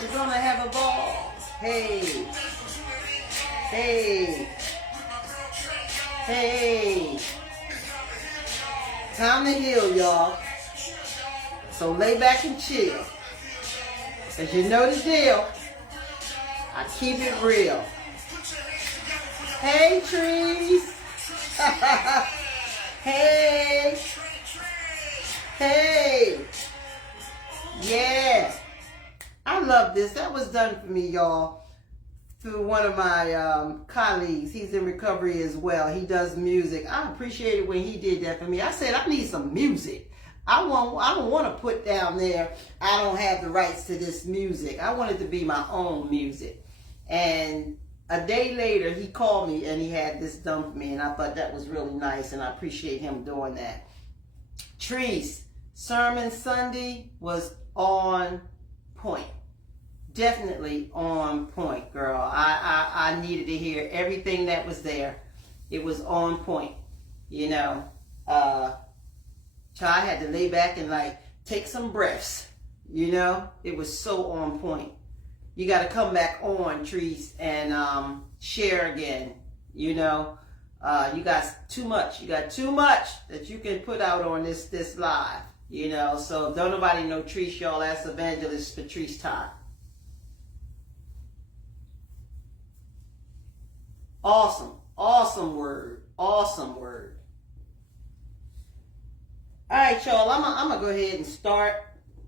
We're gonna have a ball. Hey, hey, hey. Time to heal, y'all. So lay back and chill. As you know the deal, I keep it real. Hey, trees. Hey. Hey. Yeah. I love this. That was done for me, y'all, through one of my colleagues. He's in recovery as well. He does music. I appreciate it when he did that for me. I said, I need some music. I don't want to put down there, I don't have the rights to this music. I want it to be my own music. And a day later, he called me and he had this done for me. And I thought that was really nice. And I appreciate him doing that. Trees, Sermon Sunday was on point. Definitely on point, girl. I needed to hear everything that was there. It was on point. You know, I had to lay back and like take some breaths. You know, it was so on point. You got to come back on, Trees, and share again. You know, you got too much. You got too much that you can put out on this live. You know, so don't nobody know Trees, y'all. That's Evangelist Patrice Todd. Awesome. Awesome word. Awesome word. All right, y'all. I'm going to go ahead and start.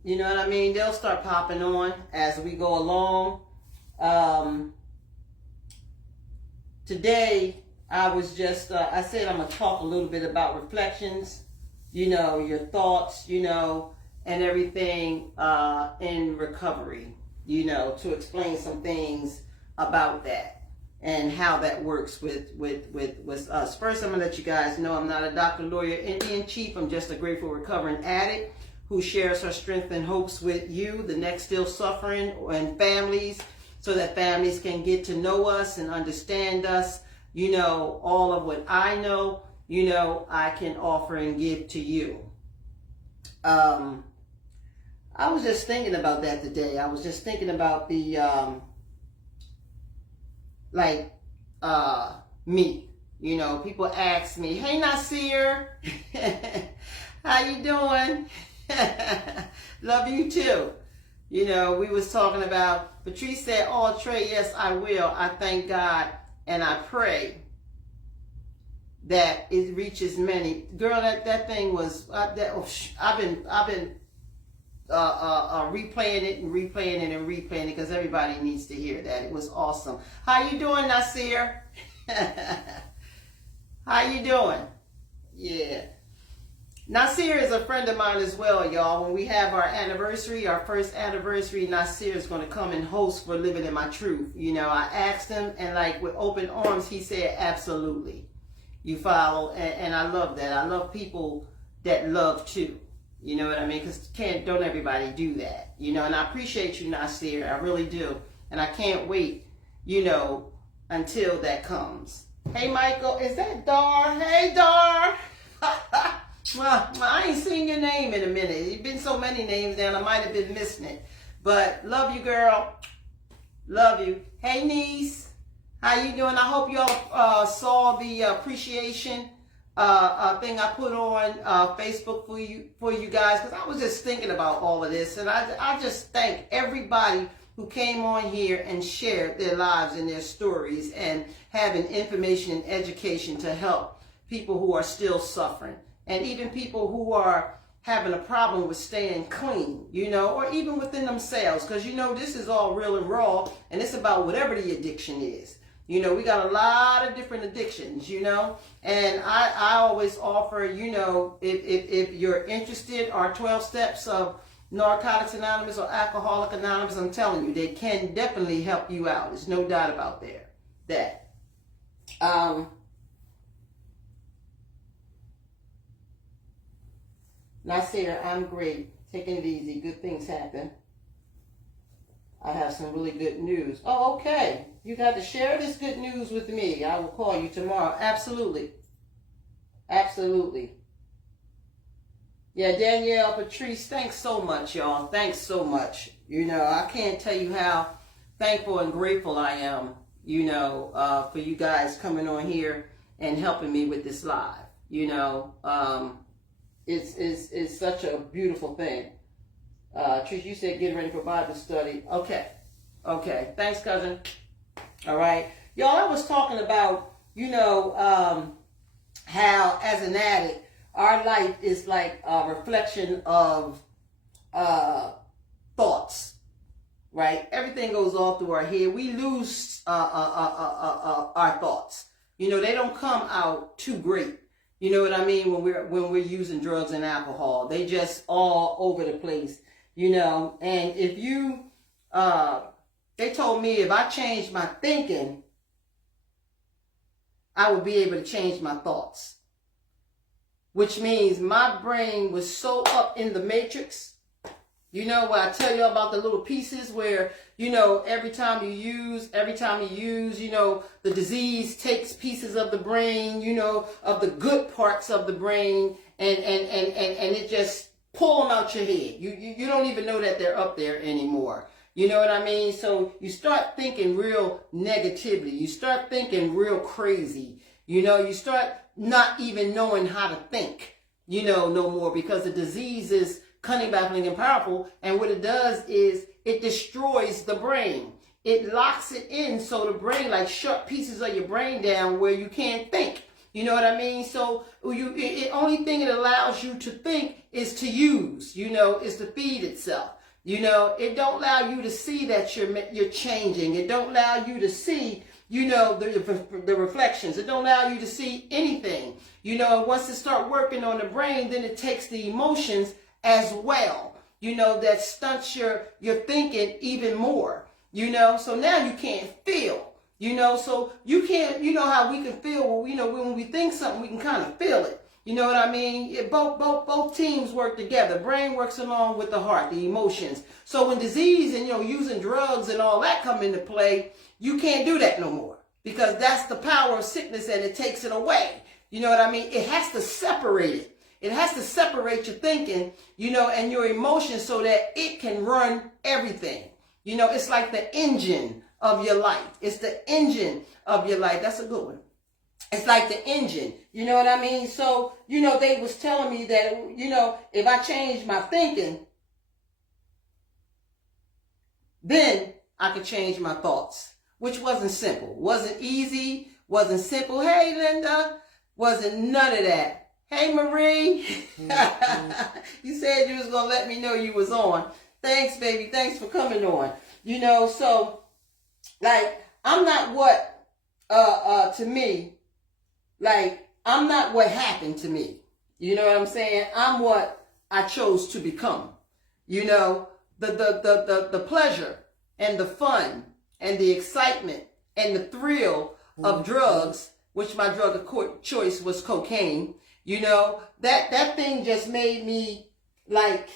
You know what I mean? They'll start popping on as we go along. Today, I was just, I said I'm going to talk a little bit about reflections, you know, your thoughts, you know, and everything in recovery, you know, to explain some things about that and how that works with us. First, I'm going to let you guys know I'm not a doctor, lawyer, Indian chief. I'm just a grateful recovering addict who shares her strength and hopes with you, the next still suffering, and families, so that families can get to know us and understand us. You know, all of what I know, you know, I can offer and give to you. I was just thinking about that today. I was just thinking about the, me. You know, people ask me, hey, Nasir, how you doing? Love you too. You know, we was talking about, Patrice said, oh, Trey, yes, I will. I thank God and I pray that it reaches many. Girl, that thing was, I've been replaying it and replaying it and replaying it because everybody needs to hear that. It was awesome. How you doing, Nasir? How you doing? Yeah. Nasir is a friend of mine as well, y'all. When we have our anniversary, our first anniversary, Nasir is going to come and host for Living in My Truth. You know, I asked him, and like with open arms, he said, absolutely. You follow? And I love that. I love people that love too. You know what I mean? Because don't everybody do that. You know, and I appreciate you, Nasir. I really do. And I can't wait, you know, until that comes. Hey, Michael, is that Dar? Hey, Dar. Well, I ain't seen your name in a minute. You've been so many names down, I might have been missing it. But love you, girl. Love you. Hey, niece. How you doing? I hope y'all saw the appreciation thing I put on Facebook for you guys, because I was just thinking about all of this, and I just thank everybody who came on here and shared their lives and their stories and having information and education to help people who are still suffering, and even people who are having a problem with staying clean, you know, or even within themselves, because, you know, this is all real and raw, and it's about whatever the addiction is. You know, we got a lot of different addictions, you know, and I always offer, you know, if you're interested, our 12 steps of Narcotics Anonymous or Alcoholic Anonymous, I'm telling you, they can definitely help you out. There's no doubt about that. Nasir, I'm great. Taking it easy. Good things happen. I have some really good news. Oh, okay. You got to share this good news with me. I will call you tomorrow. Absolutely. Absolutely. Yeah, Danielle, Patrice, thanks so much, y'all. Thanks so much. You know, I can't tell you how thankful and grateful I am, you know, for you guys coming on here and helping me with this live. You know, it's such a beautiful thing. Trish, you said get ready for Bible study. Okay. Okay. Thanks, cousin. All right. Y'all, I was talking about, you know, how as an addict, our life is like a reflection of thoughts, right? Everything goes all through our head. We lose our thoughts. You know, they don't come out too great. You know what I mean? When we're using drugs and alcohol, they just all over the place. You know, and if you, they told me if I changed my thinking, I would be able to change my thoughts. Which means my brain was so up in the matrix. You know, where I tell you about the little pieces where, you know, every time you use, you know, the disease takes pieces of the brain, you know, of the good parts of the brain, and it just pull them out your head. You don't even know that they're up there anymore. You know what I mean? So you start thinking real negatively. You start thinking real crazy. You know, you start not even knowing how to think, you know, no more, because the disease is cunning, baffling, and powerful. And what it does is it destroys the brain. It locks it in, so the brain, like, shut pieces of your brain down where you can't think. You know what I mean? So the only thing it allows you to think is to use, you know, is to feed itself. You know, it don't allow you to see that you're changing. It don't allow you to see, you know, the reflections. It don't allow you to see anything. You know, once it start working on the brain, then it takes the emotions as well. You know, that stunts your thinking even more. You know, so now you can't feel. You know, so you can't, you know how we can feel, well, you know, when we think something, we can kind of feel it. You know what I mean? Both teams work together. Brain works along with the heart, the emotions. So when disease and, you know, using drugs and all that come into play, you can't do that no more, because that's the power of sickness and it takes it away. You know what I mean? It has to separate it. It has to separate your thinking, you know, and your emotions so that it can run everything. You know, it's like the engine of your life. It's the engine of your life. That's a good one. It's like the engine. You know what I mean? So, you know, they was telling me that, you know, if I change my thinking, then I could change my thoughts, which wasn't simple. Wasn't easy. Wasn't simple. Hey, Linda. Wasn't none of that. Hey, Marie. You said you was going to let me know you was on. Thanks, baby. Thanks for coming on. You know, so, like, I'm not what, to me, like, I'm not what happened to me. You know what I'm saying? I'm what I chose to become. You know, the pleasure and the fun and the excitement and the thrill of drugs, which my drug of choice was cocaine. You know, that thing just made me, like,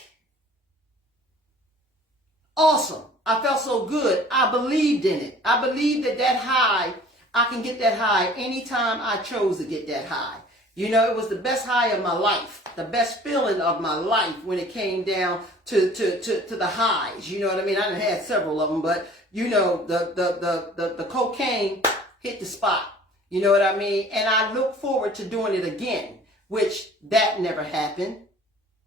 awesome. I felt so good. I believed in it. I believed that high, I can get that high anytime I chose to get that high. You know, it was the best high of my life, the best feeling of my life when it came down to the highs. You know what I mean? I done had several of them, but, you know, the cocaine hit the spot. You know what I mean? And I look forward to doing it again, which that never happened.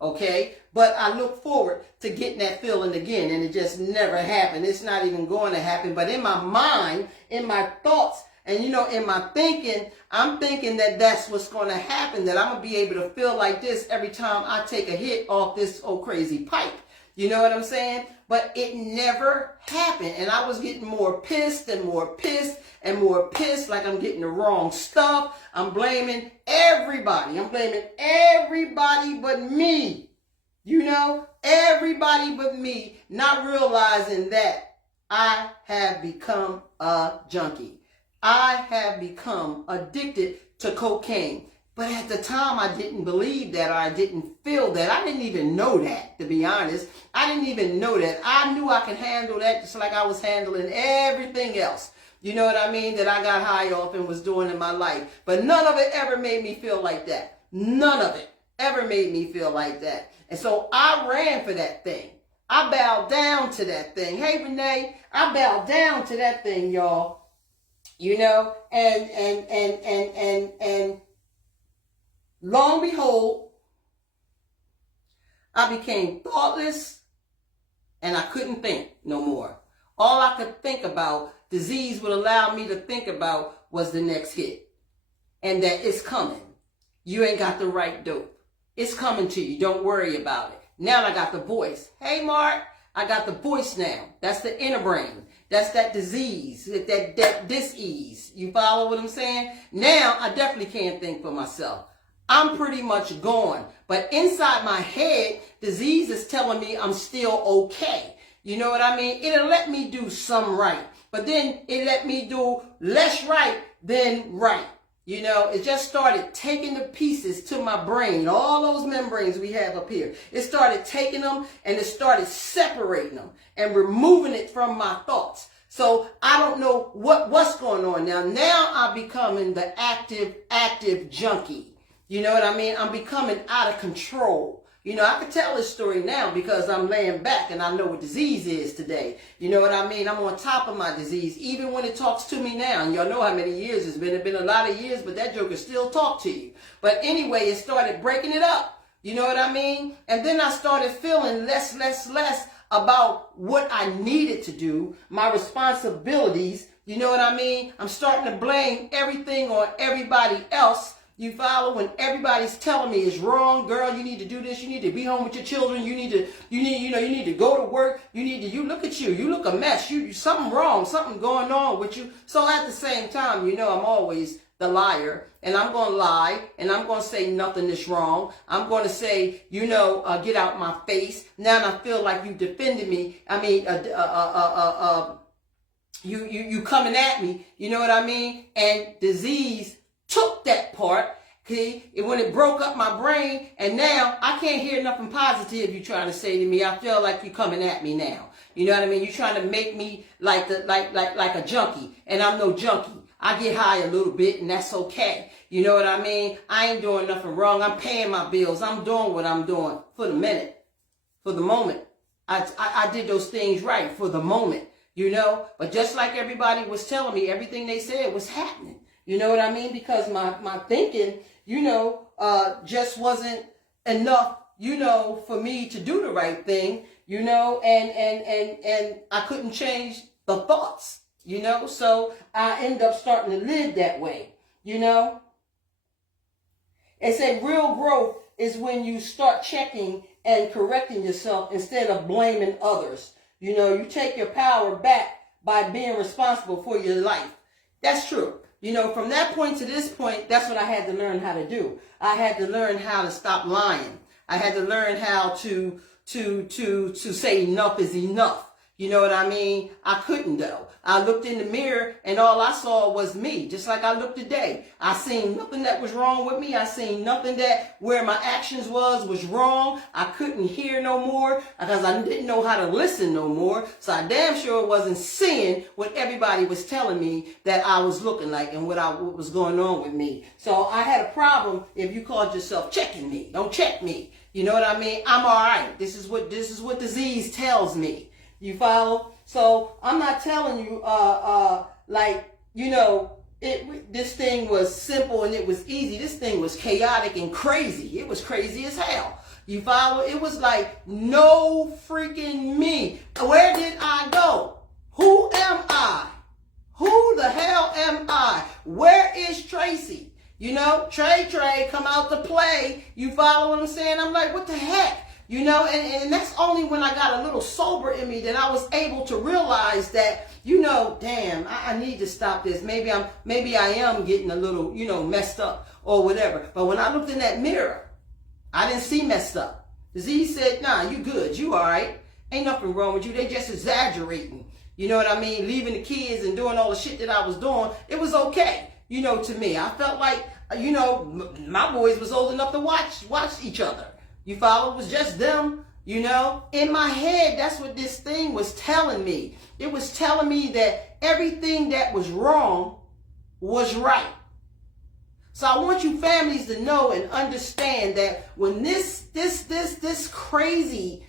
Okay, but I look forward to getting that feeling again, and it just never happened. It's not even going to happen. But in my mind, in my thoughts, and, you know, in my thinking, I'm thinking that that's what's going to happen, that I'm going to be able to feel like this every time I take a hit off this old crazy pipe. You know what I'm saying? But it never happened. And I was getting more pissed and more pissed and more pissed, like I'm getting the wrong stuff. I'm blaming everybody. I'm blaming everybody but me. You know, everybody but me, not realizing that I have become a junkie. I have become addicted to cocaine. But at the time, I didn't believe that, or I didn't feel that. I didn't even know that, to be honest. I didn't even know that. I knew I could handle that just like I was handling everything else. You know what I mean? That I got high off and was doing in my life. But none of it ever made me feel like that. None of it. ever made me feel like that. And so I ran for that thing. I bowed down to that thing. Hey, Renee, I bowed down to that thing, y'all. You know, and lo and behold, I became thoughtless and I couldn't think no more. All I could think about, disease would allow me to think about, was the next hit. And that it's coming. You ain't got the right dope. It's coming to you. Don't worry about it. Now I got the voice. Hey, Mark, I got the voice now. That's the inner brain. That's that disease, that dis-ease. You follow what I'm saying? Now I definitely can't think for myself. I'm pretty much gone. But inside my head, disease is telling me I'm still okay. You know what I mean? It'll let me do some right. But then it let me do less right than right. You know, it just started taking the pieces to my brain, all those membranes we have up here. It started taking them and it started separating them and removing it from my thoughts. So I don't know what's going on now. Now I'm becoming the active junkie. You know what I mean? I'm becoming out of control. You know, I can tell this story now because I'm laying back and I know what disease is today. You know what I mean? I'm on top of my disease, even when it talks to me now. And y'all know how many years it's been. It's been a lot of years, but that joker still talk to you. But anyway, it started breaking it up. You know what I mean? And then I started feeling less about what I needed to do, my responsibilities. You know what I mean? I'm starting to blame everything on everybody else. You follow? When everybody's telling me it's wrong, girl, you need to do this, you need to be home with your children, you need to go to work, you look at you, you look a mess, you something wrong, something going on with you. So at the same time, you know, I'm always the liar, and I'm going to lie, and I'm going to say nothing is wrong. I'm going to say, you know, get out my face. Now I feel like you defended me. I mean, you coming at me. You know what I mean? And disease took that part, okay, when it broke up my brain, and now I can't hear nothing positive you're trying to say to me. I feel like you're coming at me now. You know what I mean? You're trying to make me like a junkie, and I'm no junkie. I get high a little bit, and that's okay. You know what I mean? I ain't doing nothing wrong. I'm paying my bills. I'm doing what I'm doing for the minute, for the moment. I did those things right for the moment, you know? But just like everybody was telling me, everything they said was happening. You know what I mean? Because my thinking, you know, just wasn't enough, you know, for me to do the right thing, you know, and I couldn't change the thoughts, you know, so I ended up starting to live that way, you know. It said real growth is when you start checking and correcting yourself instead of blaming others. You know, you take your power back by being responsible for your life. That's true. You know, from that point to this point, that's what I had to learn how to do. I had to learn how to stop lying. I had to learn how to say enough is enough. You know what I mean? I couldn't though. I looked in the mirror and all I saw was me, just like I look today. I seen nothing that was wrong with me. I seen nothing that where my actions was wrong. I couldn't hear no more because I didn't know how to listen no more. So I damn sure wasn't seeing what everybody was telling me that I was looking like and what was going on with me. So I had a problem if you called yourself checking me. Don't check me. You know what I mean? I'm all right. This is what disease tells me. You follow? So I'm not telling you, like, you know, this thing was simple and it was easy. This thing was chaotic and crazy. It was crazy as hell. You follow? It was like, no freaking me. Where did I go? Who am I? Who the hell am I? Where is Tracy? You know, Trey, come out to play. You follow what I'm saying? I'm like, what the heck? You know, and that's only when I got a little sober in me that I was able to realize that, you know, damn, I need to stop this. Maybe I am getting a little, you know, messed up or whatever. But when I looked in that mirror, I didn't see messed up. Disease said, nah, you good. You all right. Ain't nothing wrong with you. They just exaggerating. You know what I mean? Leaving the kids and doing all the shit that I was doing. It was okay, you know, to me. I felt like, you know, my boys was old enough to watch each other. You follow? It was just them, you know. In my head, that's what this thing was telling me. It was telling me that everything that was wrong was right. So I want you families to know and understand that when this crazy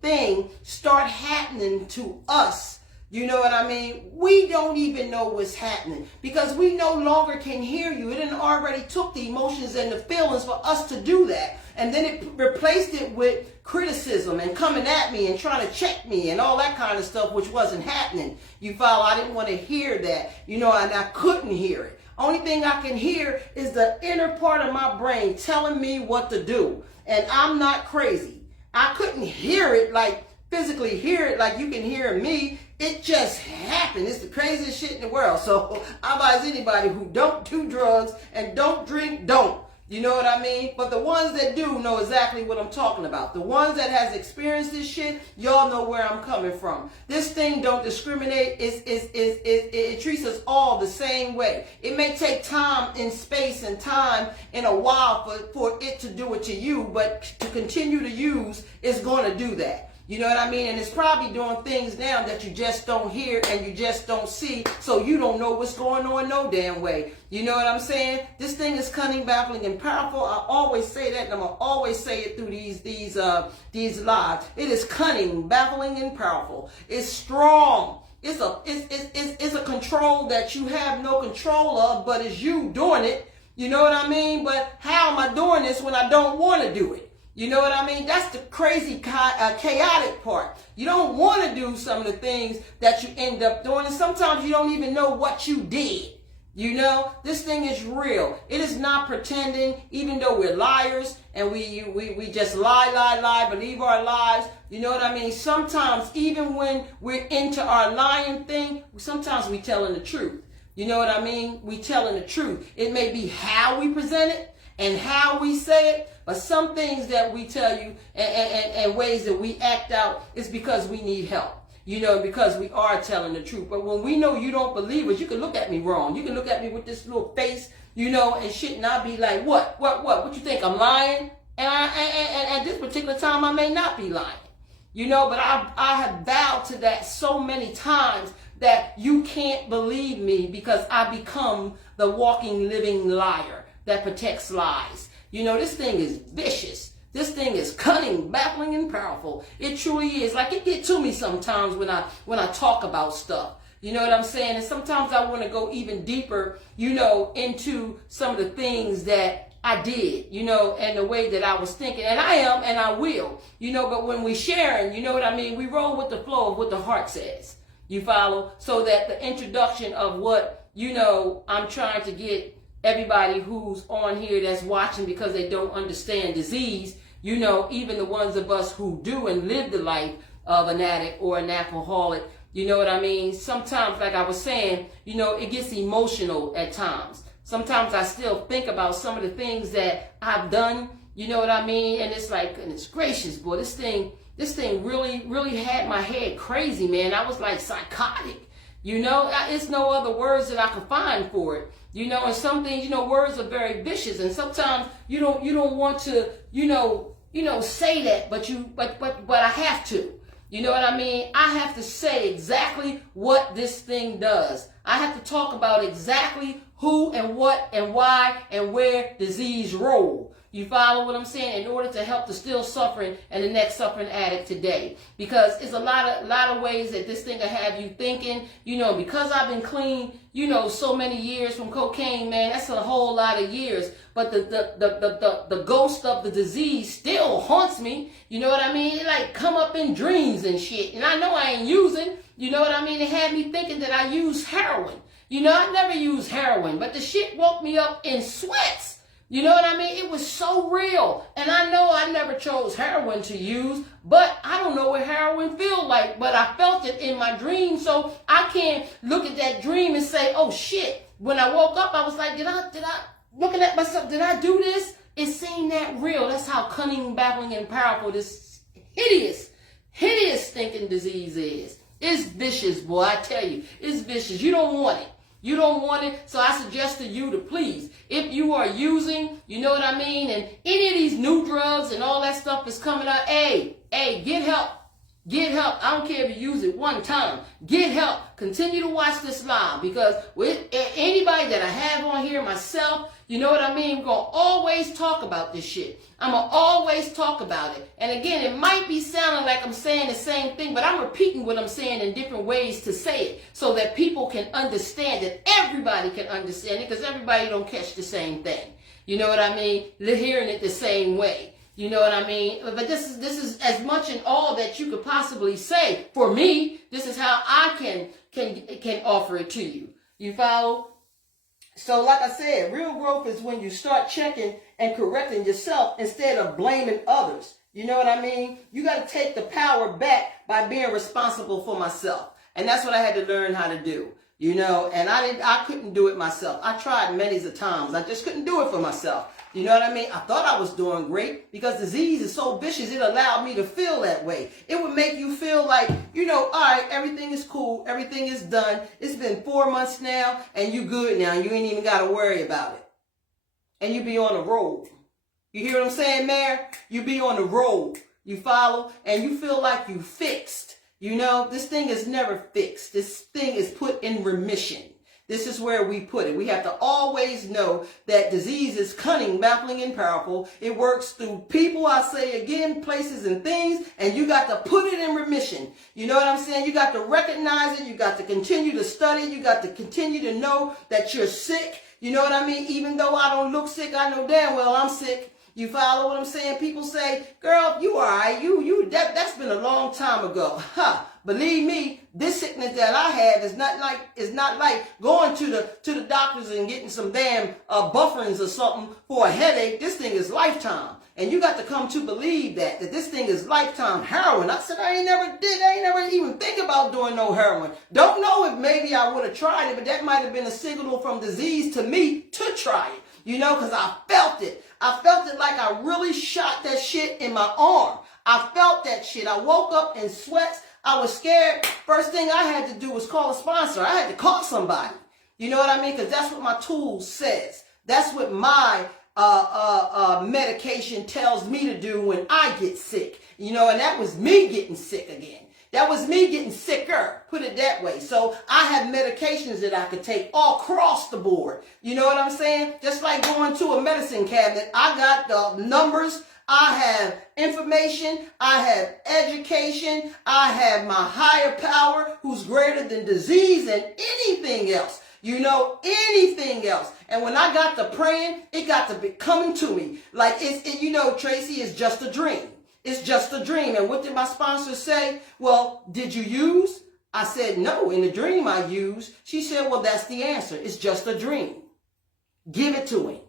thing start happening to us, you know what I mean? We don't even know what's happening because we no longer can hear you. It done already took the emotions and the feelings for us to do that. And then it replaced it with criticism and coming at me and trying to check me and all that kind of stuff, which wasn't happening. You follow? I didn't want to hear that, you know, and I couldn't hear it. Only thing I can hear is the inner part of my brain telling me what to do. And I'm not crazy. I couldn't hear it, like physically hear it like you can hear me. It just happened. It's the craziest shit in the world. So I advise anybody who don't do drugs and don't drink, don't. You know what I mean? But the ones that do know exactly what I'm talking about. The ones that has experienced this shit, y'all know where I'm coming from. This thing don't discriminate. It treats us all the same way. It may take time and space and time in a while for it to do it to you, but to continue to use is going to do that. You know what I mean? And it's probably doing things now that you just don't hear and you just don't see, so you don't know what's going on no damn way. You know what I'm saying? This thing is cunning, baffling, and powerful. I always say that, and I'm gonna always say it through these lives. It is cunning, baffling, and powerful. It's strong. It's a control that you have no control of, but it's you doing it. You know what I mean? But how am I doing this when I don't want to do it? You know what I mean? That's the crazy, chaotic part. You don't want to do some of the things that you end up doing, and sometimes you don't even know what you did. You know, this thing is real. It is not pretending, even though we're liars and we just lie, believe our lies. You know what I mean? Sometimes, even when we're into our lying thing, sometimes we telling the truth. You know what I mean? We telling the truth. It may be how we present it and how we say it, but some things that we tell you and ways that we act out is because we need help. You know, because we are telling the truth. But when we know you don't believe us, you can look at me wrong. You can look at me with this little face, you know, and shit, and I'll be like, what you think, I'm lying? And at this particular time, I may not be lying. You know, but I have vowed to that so many times that you can't believe me because I become the walking, living liar that protects lies. You know, this thing is vicious. This thing is cunning, baffling, and powerful. It truly is. Like, it get to me sometimes when I talk about stuff. You know what I'm saying? And sometimes I want to go even deeper, you know, into some of the things that I did, you know, and the way that I was thinking. And I am, and I will, you know, but when we sharing, you know what I mean? We roll with the flow of what the heart says. You follow? So that the introduction of what, you know, I'm trying to get everybody who's on here that's watching because they don't understand disease, you know, even the ones of us who do and live the life of an addict or an alcoholic, you know what I mean? Sometimes, like I was saying, you know, it gets emotional at times. Sometimes I still think about some of the things that I've done, you know what I mean? And it's like, goodness gracious, boy, this thing really had my head crazy, man. I was like psychotic. You know, it's no other words that I could find for it. You know, and some things, you know, words are very vicious, and sometimes you don't want to, you know, say that, but I have to. You know what I mean? I have to say exactly what this thing does. I have to talk about exactly who and what and why and where disease roll. You follow what I'm saying? In order to help the still suffering and the next suffering addict today. Because it's a lot of ways that this thing will have you thinking, you know, because I've been clean, you know, so many years from cocaine, man, that's a whole lot of years. But the ghost of the disease still haunts me. You know what I mean? It like come up in dreams and shit. And I know I ain't using, you know what I mean? It had me thinking that I used heroin. You know, I never used heroin, but the shit woke me up in sweats. You know what I mean? It was so real. And I know I never chose heroin to use, but I don't know what heroin feels like, but I felt it in my dream. So I can't look at that dream and say, oh shit. When I woke up, I was like, did I looking at myself, did I do this? It seemed that real. That's how cunning, baffling, and powerful this hideous thinking disease is. It's vicious, boy. I tell you, it's vicious. You don't want it. You don't want it, so I suggest to you to please, if you are using, you know what I mean, and any of these new drugs and all that stuff is coming out, hey, get help. Get help. I don't care if you use it one time. Get help. Continue to watch this live, because with anybody that I have on here, myself, you know what I mean? We're going to always talk about this shit. I'm going to always talk about it. And again, it might be sounding like I'm saying the same thing, but I'm repeating what I'm saying in different ways to say it so that people can understand it. Everybody can understand it, because everybody don't catch the same thing. You know what I mean? They're hearing it the same way. You know what I mean? But this is as much and all that you could possibly say. For me, this is how I can offer it to you. You follow? So like I said, real growth is when you start checking and correcting yourself instead of blaming others. You know what I mean? You got to take the power back by being responsible for myself. And that's what I had to learn how to do. You know, and I couldn't do it myself. I tried many a times. I just couldn't do it for myself. You know what I mean? I thought I was doing great because disease is so vicious. It allowed me to feel that way. It would make you feel like, you know, all right, everything is cool. Everything is done. It's been 4 months now and you good now. You ain't even got to worry about it. And you be on the road. You hear what I'm saying, Mayor? You be on the road. You follow? And you feel like you fixed. You know, this thing is never fixed. This thing is put in remission. This is where we put it. We have to always know that disease is cunning, baffling, and powerful. It works through people, I say again, places and things, and you got to put it in remission. You know what I'm saying? You got to recognize it. You got to continue to study. You got to continue to know that you're sick. You know what I mean? Even though I don't look sick, I know damn well I'm sick. You follow what I'm saying? People say, girl, you all right. That's been a long time ago. Ha! Believe me, this sickness that I have is not like going to the doctors and getting some damn bufferins or something for a headache. This thing is lifetime. And you got to come to believe that this thing is lifetime heroin. I said, I ain't never even think about doing no heroin. Don't know if maybe I would have tried it, but that might have been a signal from disease to me to try it. You know, because I felt it. I felt it like I really shot that shit in my arm. I felt that shit. I woke up in sweats. I was scared. First thing I had to do was call a sponsor. I had to call somebody. You know what I mean? Because that's what my tool says. That's what my medication tells me to do when I get sick. You know, and that was me getting sick again. That was me getting sicker, put it that way. So I have medications that I could take all across the board. You know what I'm saying? Just like going to a medicine cabinet. I got the numbers. I have information. I have education. I have my higher power who's greater than disease and anything else. You know, anything else. And when I got to praying, it got to be coming to me. Like, you know, Tracy, it's just a dream. It's just a dream. And what did my sponsor say? Well, did you use? I said, no, in the dream I used. She said, well, that's the answer. It's just a dream. Give it to him.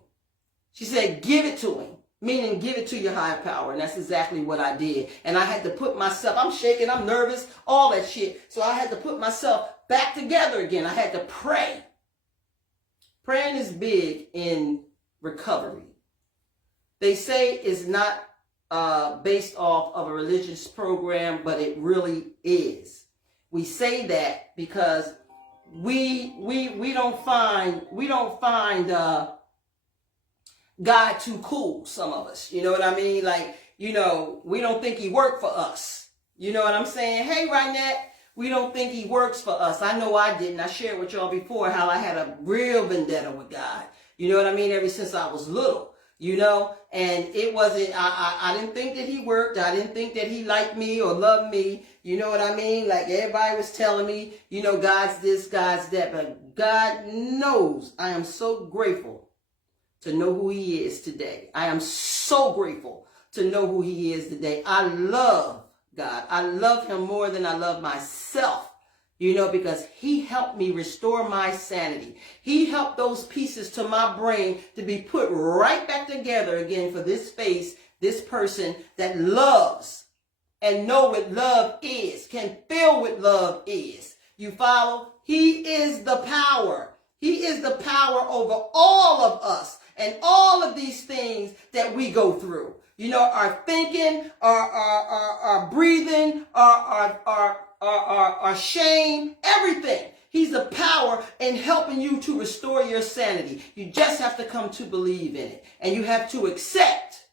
She said, give it to him. Meaning give it to your higher power. And that's exactly what I did. And I had to put myself, I'm shaking, I'm nervous, all that shit. So I had to put myself back together again. I had to pray. Praying is big in recovery. They say it's not based off of a religious program, but it really is. We say that because we don't find God too cool, some of us. You know what I mean? Like, you know, we don't think he worked for us. You know what I'm saying? Hey, Rynette, we don't think he works for us. I know I didn't. I shared with y'all before how I had a real vendetta with God. You know what I mean? Ever since I was little. You know, and it wasn't, I didn't think that he worked. I didn't think that he liked me or loved me. You know what I mean? Like everybody was telling me, you know, God's this, God's that. But God knows. I am so grateful to know who he is today. I am so grateful to know who he is today. I love God. I love him more than I love myself. You know, because he helped me restore my sanity. He helped those pieces to my brain to be put right back together again for this face, this person that loves and know what love is, can feel what love is. You follow? He is the power. He is the power over all of us and all of these things that we go through. You know, our thinking, our breathing, our shame, everything. He's the power in helping you to restore your sanity. You just have to come to believe in it. And you have to accept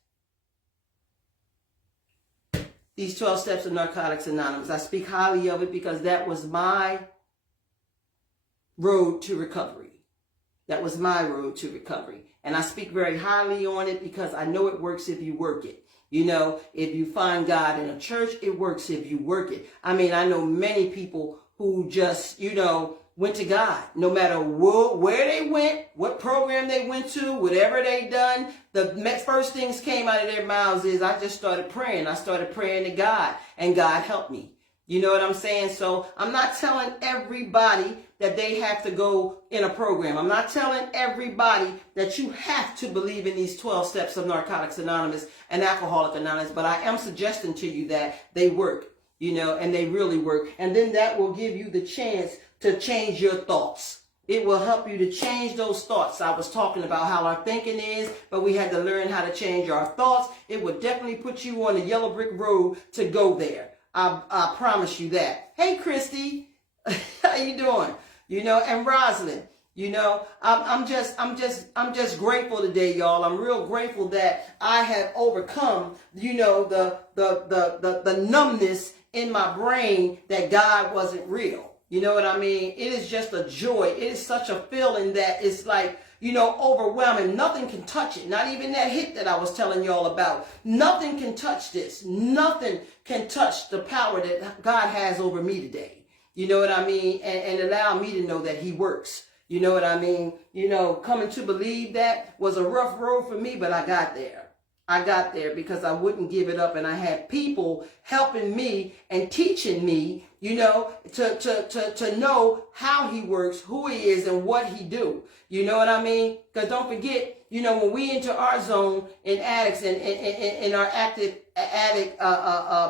these 12 Steps of Narcotics Anonymous. I speak highly of it because that was my road to recovery. That was my road to recovery. And I speak very highly on it because I know it works if you work it. You know, if you find God in a church, it works if you work it. I mean, I know many people who just, you know, went to God. No matter where they went, what program they went to, whatever they done, the first things came out of their mouths is, I just started praying. I started praying to God, and God helped me. You know what I'm saying? So I'm not telling everybody that they have to go in a program. I'm not telling everybody that you have to believe in these 12 steps of Narcotics Anonymous and Alcoholics Anonymous, but I am suggesting to you that they work, you know, and they really work. And then that will give you the chance to change your thoughts. It will help you to change those thoughts. I was talking about how our thinking is, but we had to learn how to change our thoughts. It would definitely put you on the yellow brick road to go there. I promise you that. Hey, Christy, how you doing? You know, and Rosalind, you know, I'm just grateful today, y'all. I'm real grateful that I have overcome, you know, the numbness in my brain that God wasn't real. You know what I mean? It is just a joy. It is such a feeling that it's like, you know, overwhelming. Nothing can touch it. Not even that hit that I was telling y'all about. Nothing can touch this. Nothing can touch the power that God has over me today. You know what I mean? And allow me to know that he works. You know what I mean? You know, coming to believe that was a rough road for me, but I got there. I got there because I wouldn't give it up, and I had people helping me and teaching me, you know, to know how he works, who he is, and what he do. You know what I mean? Because don't forget, you know, when we enter our zone in addicts and in our addict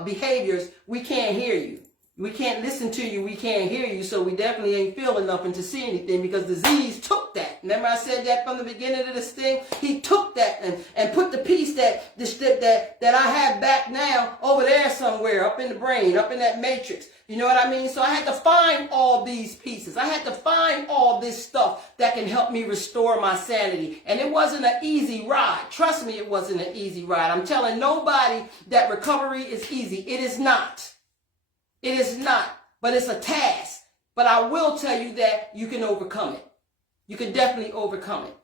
behaviors, we can't hear you. We can't listen to you. We can't hear you. So we definitely ain't feeling nothing to see anything because disease took that. Remember I said that from the beginning of this thing? He took that and put the piece that I have back now over there somewhere up in the brain, up in that matrix. You know what I mean? So I had to find all these pieces. I had to find all this stuff that can help me restore my sanity. And it wasn't an easy ride. Trust me, it wasn't an easy ride. I'm telling nobody that recovery is easy. It is not. It is not, but it's a task. But I will tell you that you can overcome it. You can definitely overcome it.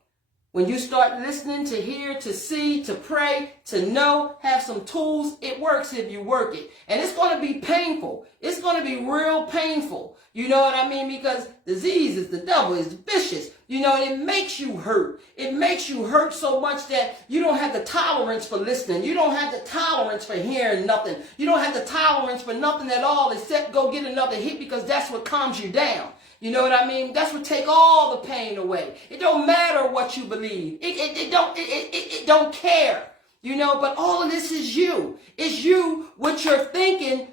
When you start listening, to hear, to see, to pray, to know, have some tools, it works if you work it. And it's going to be painful. It's going to be real painful. You know what I mean? Because disease is the devil, is vicious. You know, it makes you hurt. It makes you hurt so much that you don't have the tolerance for listening. You don't have the tolerance for hearing nothing. You don't have the tolerance for nothing at all except go get another hit because that's what calms you down. You know what I mean? That's what take all the pain away. It don't matter what you believe. It don't care. You know, but all of this is you. It's you, what you're thinking,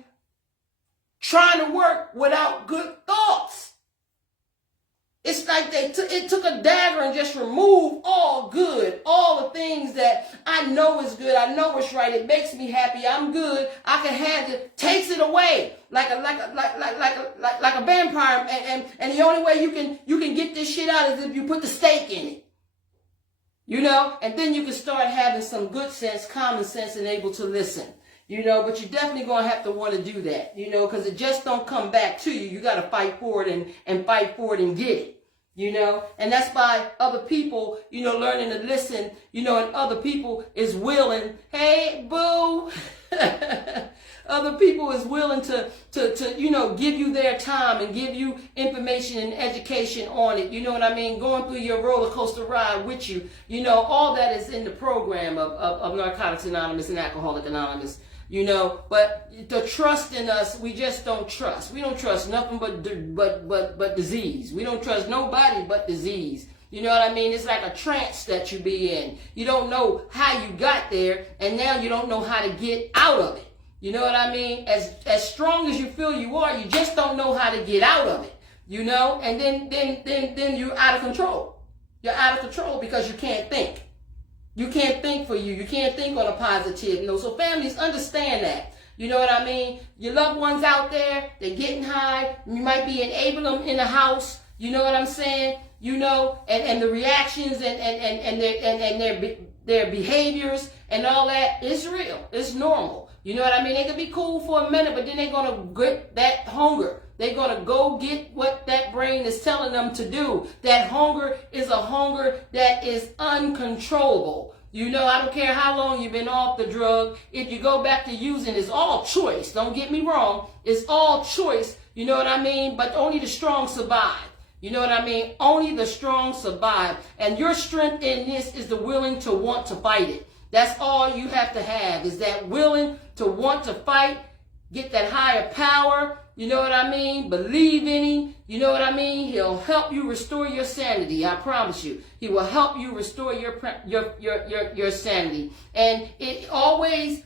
trying to work without good thoughts. It's like it took a dagger and just removed all good, all the things that I know is good, I know it's right, it makes me happy, I'm good, I can handle it, takes it away like a vampire, and the only way you can get this shit out is if you put the stake in it. You know, and then you can start having some good sense, common sense, and able to listen. You know, but you're definitely going to have to want to do that, you know, because it just don't come back to you. You got to fight for it and fight for it and get it, you know. And that's by other people, you know, learning to listen, you know, and other people is willing, hey, boo, other people is willing to, you know, give you their time and give you information and education on it. You know what I mean? Going through your roller coaster ride with you, you know, all that is in the program of Narcotics Anonymous and Alcoholics Anonymous. You know, but the trust in us, we just don't trust. We don't trust nothing but disease. We don't trust nobody but disease. You know what I mean? It's like a trance that you be in. You don't know how you got there, and now you don't know how to get out of it. You know what I mean? As strong as you feel you are, you just don't know how to get out of it. You know, and then you're out of control. You're out of control because you can't think. You can't think for you. You can't think on a positive. You know, so families understand that. You know what I mean? Your loved ones out there, they're getting high. You might be enabling them in the house. You know what I'm saying? You know, and the reactions and their behaviors and all that is real. It's normal. You know what I mean? They can be cool for a minute, but then they're going to get that hunger. They're going to go get what that brain is telling them to do. That hunger is a hunger that is uncontrollable. You know, I don't care how long you've been off the drug. If you go back to using, it's all choice. Don't get me wrong. It's all choice. You know what I mean? But only the strong survive. You know what I mean? Only the strong survive. And your strength in this is the willing to want to fight it. That's all you have to have, is that willing to want to fight, get that higher power. You know what I mean? Believe in him. You know what I mean? He'll help you restore your sanity. I promise you. He will help you restore your sanity. And it always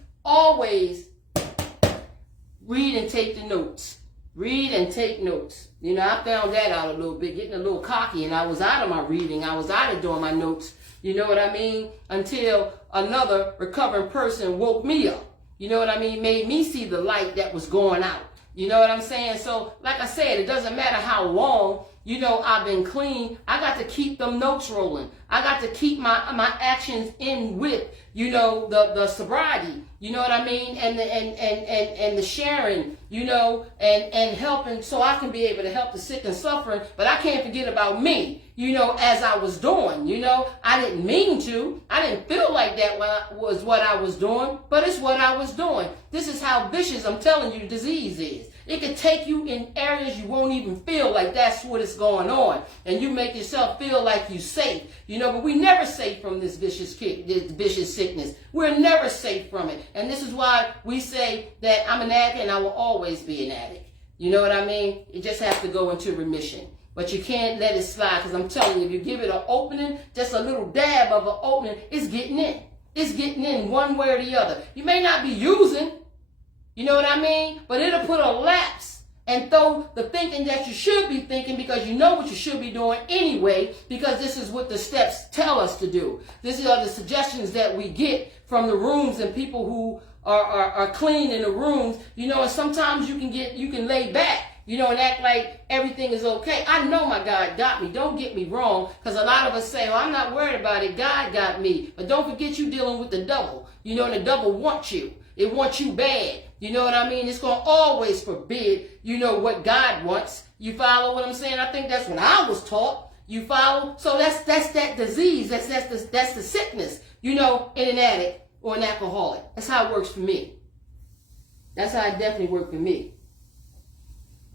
read and take the notes. Read and take notes. You know, I found that out a little bit, getting a little cocky, and I was out of my reading. I was out of doing my notes. You know what I mean? Until another recovering person woke me up. You know what I mean? Made me see the light that was going out. You know what I'm saying? So, like I said, it doesn't matter how long, you know, I've been clean. I got to keep them notes rolling. I got to keep my actions in with, you know, the sobriety. You know what I mean? And the sharing, you know, and helping, so I can be able to help the sick and suffering. But I can't forget about me, you know, as I was doing. You know, I didn't mean to. I didn't feel like that was what I was doing, but it's what I was doing. This is how vicious, I'm telling you, the disease is. It can take you in areas you won't even feel like that's what is going on. And you make yourself feel like you're safe. You know, but we never safe from this vicious sickness. We're never safe from it. And this is why we say that I'm an addict and I will always be an addict. You know what I mean? You just have to go into remission. But you can't let it slide, because I'm telling you, if you give it an opening, just a little dab of an opening, it's getting in. It's getting in one way or the other. You may not be using, you know what I mean? But it'll put a lapse and throw the thinking that you should be thinking, because you know what you should be doing anyway, because this is what the steps tell us to do. These are the suggestions that we get from the rooms and people who are clean in the rooms, you know, and sometimes you can lay back, you know, and act like everything is okay. I know my God got me. Don't get me wrong, because a lot of us say, well, I'm not worried about it. God got me. But don't forget, you dealing with the devil, you know, and the devil wants you. It wants you bad. You know what I mean? It's going to always forbid, you know, what God wants. You follow what I'm saying? I think that's what I was taught. You follow? So that's that disease. That's the sickness, you know, in an addict or an alcoholic. That's how it works for me. That's how it definitely worked for me.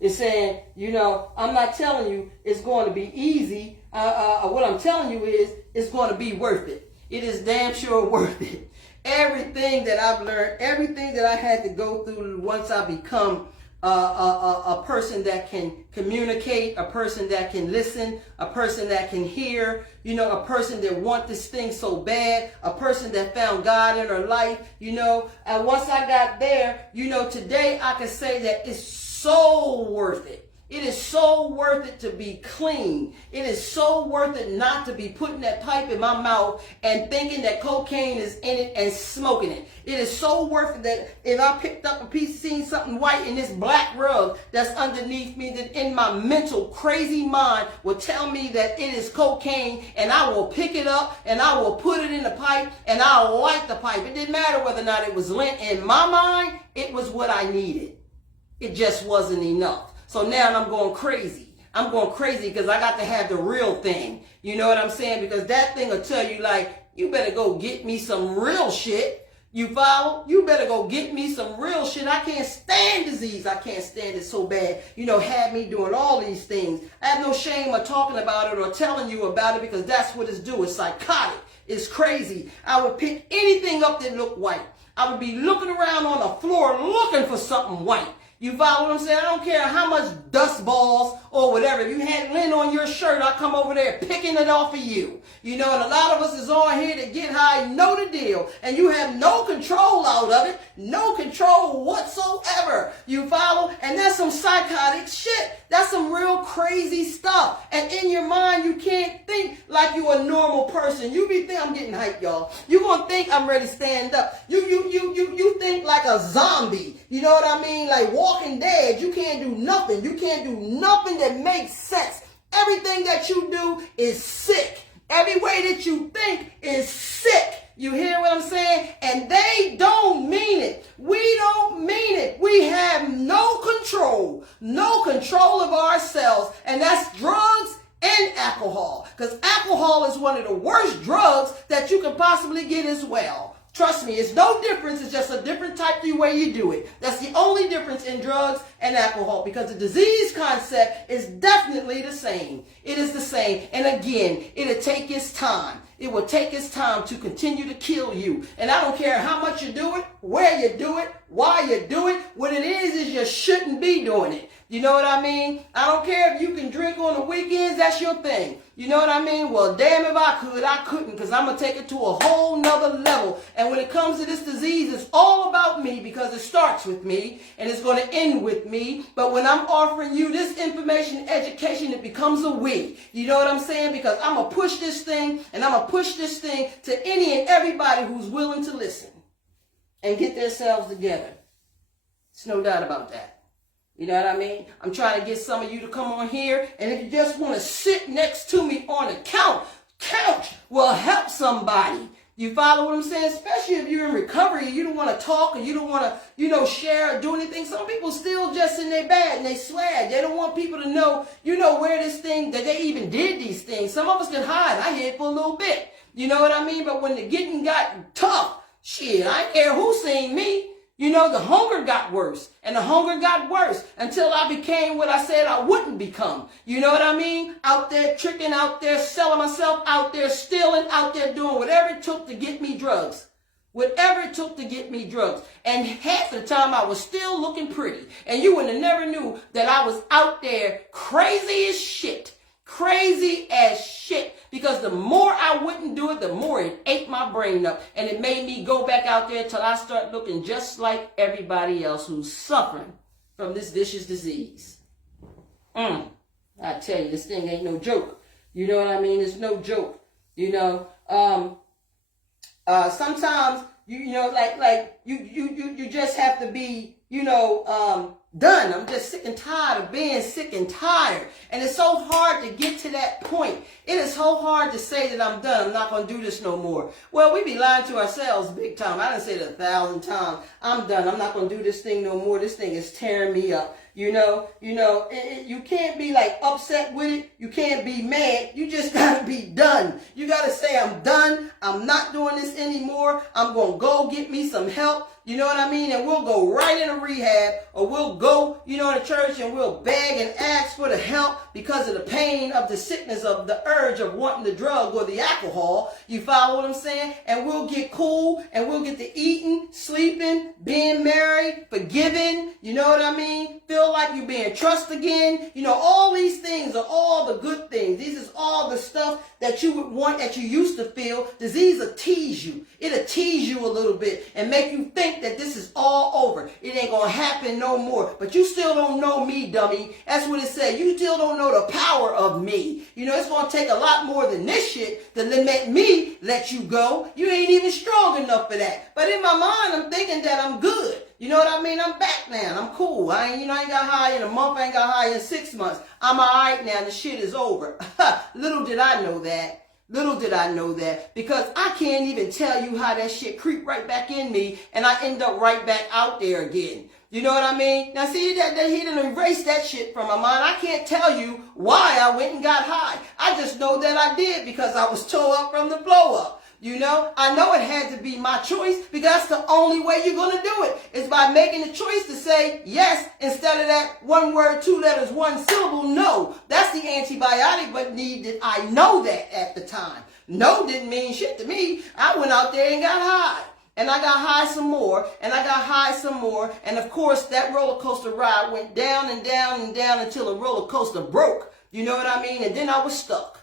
It's saying, you know, I'm not telling you it's going to be easy. What I'm telling you is it's going to be worth it. It is damn sure worth it. Everything that I've learned, everything that I had to go through once I become a person that can communicate, a person that can listen, a person that can hear, you know, a person that wants this thing so bad, a person that found God in her life, you know. And once I got there, you know, today I can say that it's so worth it. It is so worth it to be clean. It is so worth it not to be putting that pipe in my mouth and thinking that cocaine is in it and smoking it. It is so worth it that if I picked up a piece, seen something white in this black rug that's underneath me, that in my mental crazy mind will tell me that it is cocaine, and I will pick it up and I will put it in the pipe and I'll light the pipe. It didn't matter whether or not it was lit. In my mind, it was what I needed. It just wasn't enough. So now I'm going crazy. I'm going crazy because I got to have the real thing. You know what I'm saying? Because that thing will tell you, like, you better go get me some real shit. You follow? You better go get me some real shit. I can't stand disease. I can't stand it so bad. You know, had me doing all these things. I have no shame of talking about it or telling you about it, because that's what it's doing. It's psychotic. It's crazy. I would pick anything up that looked white. I would be looking around on the floor looking for something white. You follow what I'm saying? I don't care how much dust balls or whatever. If you had lint on your shirt, I'll come over there picking it off of you. You know, and a lot of us is on here to get high, know the deal. And you have no control out of it. No control whatsoever. You follow? And that's some psychotic shit. That's some real crazy stuff. And in your mind, you can't think like you're a normal person. You be thinking, I'm getting hyped, y'all. You're going to think I'm ready to stand up. You think like a zombie. You know what I mean? Like Walking Dead. You can't do nothing. You can't do nothing that makes sense. Everything that you do is sick. Every way that you think is sick. You hear what I'm saying? And they don't mean it. We don't mean it. We have no control of ourselves. And that's drugs and alcohol. Because alcohol is one of the worst drugs that you can possibly get as well. Trust me, it's no difference. It's just a different type of way you do it. That's the only difference in drugs and alcohol, because the disease concept is definitely the same. It is the same. And again, it'll take its time. It will take its time to continue to kill you. And I don't care how much you do it, where you do it, why you do it. What it is you shouldn't be doing it. You know what I mean? I don't care if you can drink on the weekends, that's your thing. You know what I mean? Well, damn if I could, I couldn't, because I'm going to take it to a whole nother level. And when it comes to this disease, it's all about me, because it starts with me and it's going to end with me. But when I'm offering you this information, education, it becomes a we. You know what I'm saying? Because I'm going to push this thing, and I'm going to push this thing to any and everybody who's willing to listen and get themselves together. There's no doubt about that. You know what I mean? I'm trying to get some of you to come on here, and if you just want to sit next to me on the couch will help somebody. You follow what I'm saying? Especially if you're in recovery, you don't want to talk, or you don't want to, share or do anything. Some people still just in their bag and they swag. They don't want people to know, where this thing, that they even did these things. Some of us can hide. I hid for a little bit. You know what I mean? But when the getting got tough, shit, I don't care who seen me. The hunger got worse, and the hunger got worse until I became what I said I wouldn't become. You know what I mean? Out there tricking, out there selling myself, out there stealing, out there doing whatever it took to get me drugs. Whatever it took to get me drugs. And half the time I was still looking pretty. And you would have never knew that I was out there crazy as shit. Crazy as shit. Because the more I wouldn't do it, the more it ate my brain up. And it made me go back out there till I start looking just like everybody else who's suffering from this vicious disease. I tell you, this thing ain't no joke. You know what I mean? It's no joke. Sometimes, you just have to be, done. I'm just sick and tired of being sick and tired. And it's so hard to get to that point. It is so hard to say that I'm done. I'm not going to do this no more. Well, we be lying to ourselves big time. I done said it 1,000 times. I'm done. I'm not going to do this thing no more. This thing is tearing me up. You can't be upset with it. You can't be mad. You just got to be done. You got to say, I'm done. I'm not doing this anymore. I'm going to go get me some help. You know what I mean? And we'll go right into rehab, or we'll go, to church, and we'll beg and ask for the help because of the pain of the sickness of the urge of wanting the drug or the alcohol. You follow what I'm saying? And we'll get cool, and we'll get to eating, sleeping, being married, forgiving. You know what I mean? Feel like you're being trusted again. All these things are all the good things. These is all the stuff that you would want, that you used to feel. Disease will tease you. It'll tease you a little bit and make you think that this is all over. It ain't gonna happen no more. But you still don't know me, dummy. That's what it said. You still don't know the power of me. It's gonna take a lot more than this shit to let me let you go. You ain't even strong enough for that. But in my mind, I'm thinking that I'm good. You know what I mean? I'm back now. I'm cool. I ain't got high in a month. I ain't got high in 6 months. I'm all right now. The shit is over. Little did I know that. Little did I know that, because I can't even tell you how that shit creep right back in me, and I end up right back out there again. You know what I mean? Now see, that he didn't erase that shit from my mind. I can't tell you why I went and got high. I just know that I did, because I was tore up from the blow up. I know it had to be my choice, because that's the only way you're going to do it, is by making the choice to say yes instead of that 1 word, 2 letters, 1 syllable, no. That's the antibiotic, but needed. I know that at the time. No didn't mean shit to me. I went out there and got high. And I got high some more, and I got high some more. And of course, that roller coaster ride went down and down and down until the roller coaster broke. You know what I mean? And then I was stuck.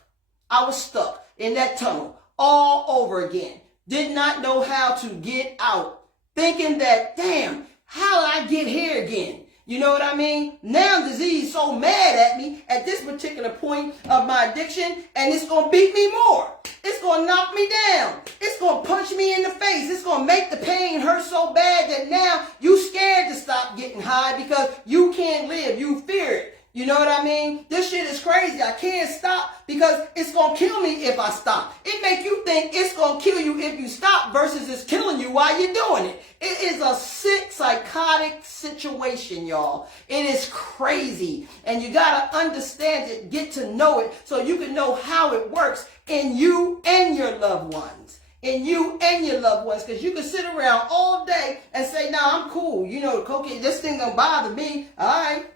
I was stuck in that tunnel all over again. Did not know how to get out. Thinking that, damn, how did I get here again? You know what I mean? Now disease so mad at me at this particular point of my addiction, and it's going to beat me more. It's going to knock me down. It's going to punch me in the face. It's going to make the pain hurt so bad that now you scared to stop getting high because you can't live. You fear it. You know what I mean? This shit is crazy. I can't stop because it's going to kill me if I stop. It make you think it's going to kill you if you stop versus it's killing you while you're doing it. It is a sick, psychotic situation, y'all. It is crazy. And you got to understand it, get to know it so you can know how it works in you and your loved ones. In you and your loved ones, because you can sit around all day and say, nah, I'm cool. You know, cocaine, this thing don't bother me. All right.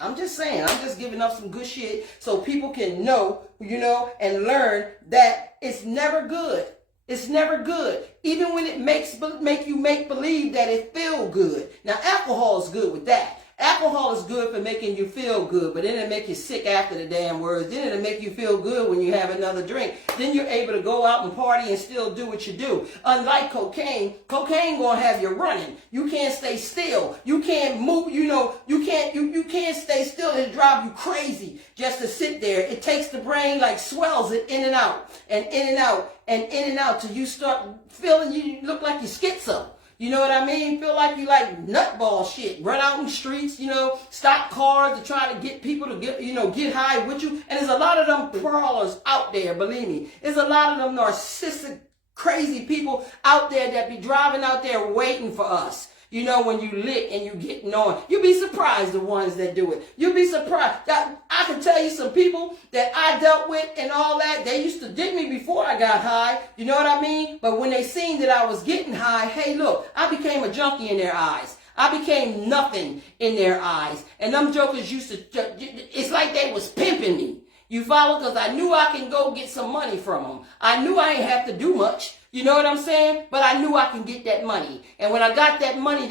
I'm just saying, I'm just giving up some good shit so people can know, you know, and learn that it's never good. It's never good. Even when it make you make believe that it feel good. Now, alcohol is good with that. Alcohol is good for making you feel good, but then it'll make you sick after the damn words. Then it'll make you feel good when you have another drink. Then you're able to go out and party and still do what you do. Unlike cocaine gonna have you running. You can't stay still. You can't move, you know, you can't stay still. It'll drive you crazy just to sit there. It takes the brain, like swells it in and out, and in and out, and in and out till you start feeling you look like you're schizo. You know what I mean? Feel like you like nutball shit. Run out in the streets, you know, stop cars to try to get people to get high with you. And there's a lot of them prowlers out there, believe me. There's a lot of them narcissistic, crazy people out there that be driving out there waiting for us. You know, when you lit and you getting on, you'll be surprised the ones that do it. You'll be surprised. I can tell you some people that I dealt with and all that. They used to dig me before I got high. You know what I mean? But when they seen that I was getting high, hey, look, I became a junkie in their eyes. I became nothing in their eyes. And them jokers used to, it's like they was pimping me. You follow? Because I knew I can go get some money from them. I knew I ain't have to do much. You know what I'm saying? But I knew I can get that money. And when I got that money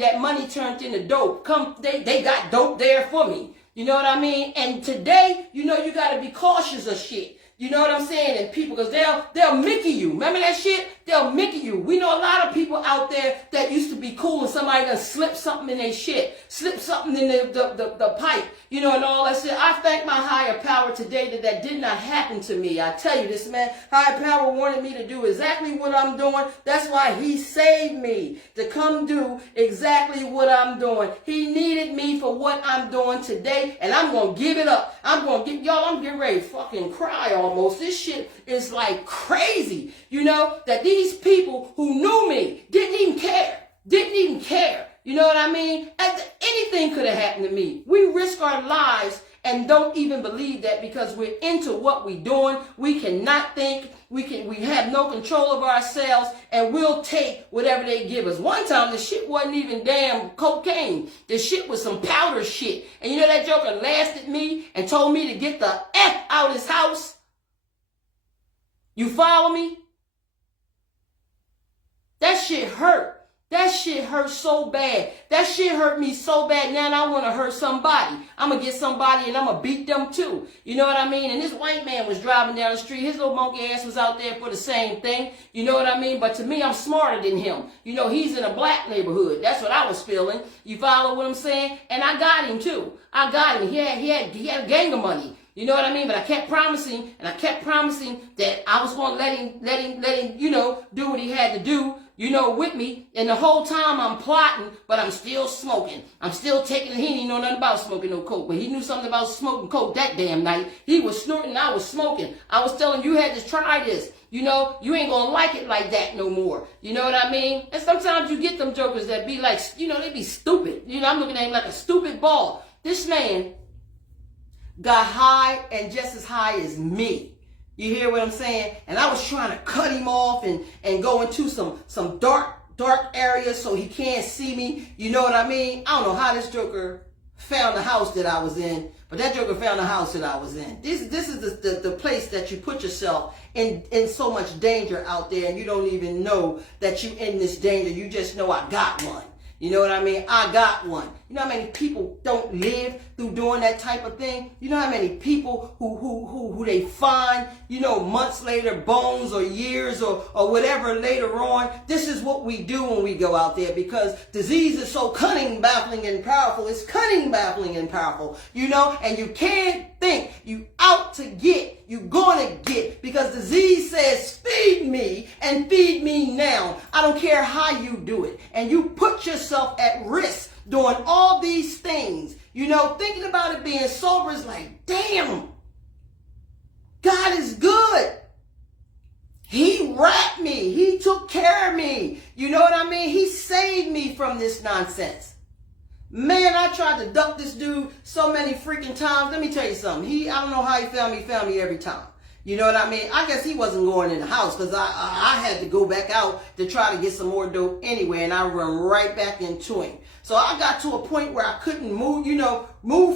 turned into dope. They got dope there for me. You know what I mean? And today, you know, you got to be cautious of shit. You know what I'm saying? And people, because they'll Mickey you. Remember that shit? They'll Mickey you. We know a lot of people out there that used to be cool and somebody done slip something in their shit. Slip something in the pipe. You know, and all that shit. I thank my higher power today that did not happen to me. I tell you this, man. Higher power wanted me to do exactly what I'm doing. That's why he saved me to come do exactly what I'm doing. He needed me for what I'm doing today, and I'm going to give it up. I'm getting ready to fucking cry almost. This shit is like crazy. You know, that these people who knew me didn't even care. You know what I mean? Anything could have happened to me. We risk our lives and don't even believe that because we're into what we're doing. We cannot think. We have no control of ourselves, and we'll take whatever they give us. One time, the shit wasn't even damn cocaine. The shit was some powder shit. And you know that joker laughed at me and told me to get the F out of his house? You follow me? That shit hurt. That shit hurt so bad. That shit hurt me so bad. Now I want to hurt somebody. I'm going to get somebody and I'm going to beat them too. You know what I mean? And this white man was driving down the street. His little monkey ass was out there for the same thing. You know what I mean? But to me, I'm smarter than him. You know, he's in a black neighborhood. That's what I was feeling. You follow what I'm saying? And I got him too. I got him. He had a gang of money. You know what I mean? But I kept promising, and I kept promising that I was going to let him, you know, do what he had to do, you know, with me. And the whole time I'm plotting, but I'm still smoking. I'm still taking, he didn't know nothing about smoking no coke, but he knew something about smoking coke that damn night. He was snorting, I was smoking. I was telling him, you had to try this. You know, you ain't going to like it like that no more. You know what I mean? And sometimes you get them jokers that be like, you know, they be stupid. You know, I'm looking at him like a stupid ball. This man got high and just as high as me. You hear what I'm saying? And I was trying to cut him off and go into some dark areas so he can't see me. You know what I mean? I don't know how this joker found the house that I was in, but that joker found the house that I was in. This is the place that you put yourself in so much danger out there, and you don't even know that you're in this danger. You just know I got one. You know what I mean? I got one. You know how many people don't live through doing that type of thing? You know how many people who they find, you know, months later, bones or years or whatever later on. This is what we do when we go out there because disease is so cunning, baffling, and powerful. It's cunning, baffling, and powerful, you know, and you can't think you out to get, you gonna get because disease says feed me and feed me now. I don't care how you do it. And you put yourself at risk doing all these things. You know, thinking about it being sober is like, damn, God is good. He wrapped me. He took care of me. You know what I mean? He saved me from this nonsense. Man, I tried to duck this dude so many freaking times. Let me tell you something. I don't know how he found me every time. You know what I mean? I guess he wasn't going in the house because I had to go back out to try to get some more dope anyway, and I run right back into him. So I got to a point where I couldn't move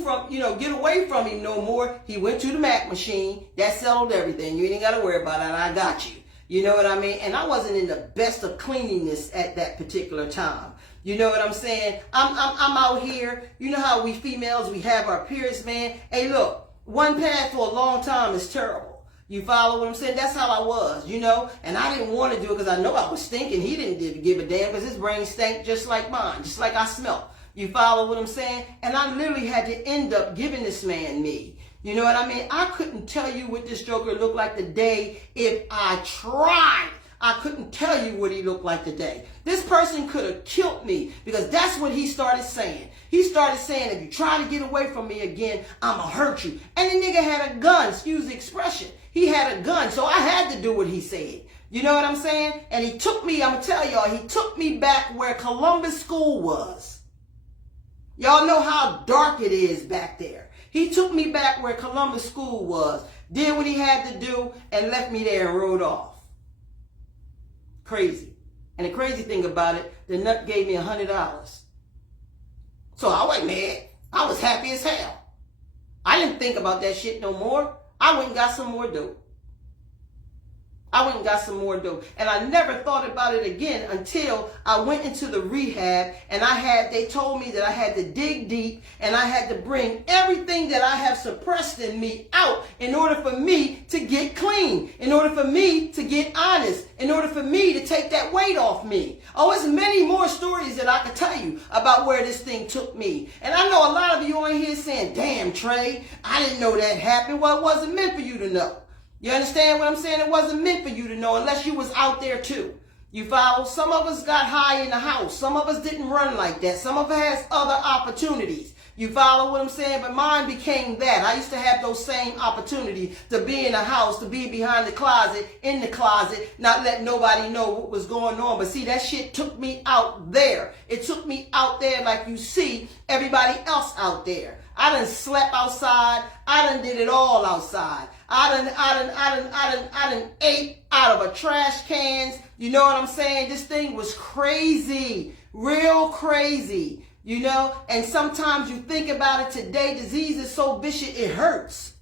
from, get away from him no more. He went to the Mac machine. That settled everything. You ain't got to worry about it. I got you. You know what I mean? And I wasn't in the best of cleanliness at that particular time. You know what I'm saying? I'm out here. You know how we females, we have our periods, man. Hey, look, one pad for a long time is terrible. You follow what I'm saying? That's how I was, you know? And I didn't want to do it because I know I was stinking. He didn't give a damn because his brain stank just like mine, just like I smell. You follow what I'm saying? And I literally had to end up giving this man me. You know what I mean? I couldn't tell you what this joker looked like today if I tried. I couldn't tell you what he looked like today. This person could have killed me because that's what he started saying. He started saying, if you try to get away from me again, I'ma hurt you. And the nigga had a gun, excuse the expression. He had a gun, so I had to do what he said. You know what I'm saying? And he took me, I'm going to tell y'all, he took me back where Columbus School was. Y'all know how dark it is back there. He took me back where Columbus School was, did what he had to do, and left me there and rode off. Crazy. And the crazy thing about it, the nut gave me $100. So I wasn't mad. I was happy as hell. I didn't think about that shit no more. I went and got some more dope. And I never thought about it again until I went into the rehab and they told me that I had to dig deep and I had to bring everything that I have suppressed in me out in order for me to get clean, in order for me to get honest, in order for me to take that weight off me. Oh, there's many more stories that I could tell you about where this thing took me. And I know a lot of you on here saying, damn, Trey, I didn't know that happened. Well, it wasn't meant for you to know. You understand what I'm saying? It wasn't meant for you to know unless you was out there too. You follow? Some of us got high in the house. Some of us didn't run like that. Some of us has other opportunities. You follow what I'm saying? But mine became that. I used to have those same opportunities to be in the house, to be behind the closet, in the closet, not letting nobody know what was going on. But see, that shit took me out there. It took me out there like you see everybody else out there. I done slept outside. I done did it all outside. I done ate out of a trash cans. You know what I'm saying? This thing was crazy, real crazy, you know? And sometimes you think about it today, disease is so vicious, it hurts.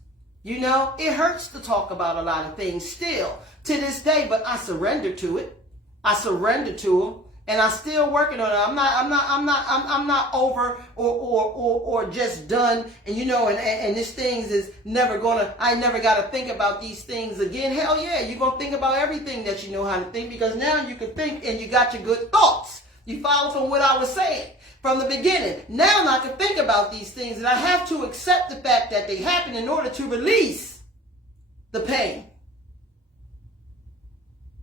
You know, it hurts to talk about a lot of things still to this day, but I surrender to it. I surrender to them. And I'm still working on it. I'm not over or just done. And you know, and this things is never gonna, I never gotta think about these things again. Hell yeah, you're gonna think about everything that you know how to think because now you can think and you got your good thoughts. You follow from what I was saying from the beginning. Now I can think about these things and I have to accept the fact that they happen in order to release the pain.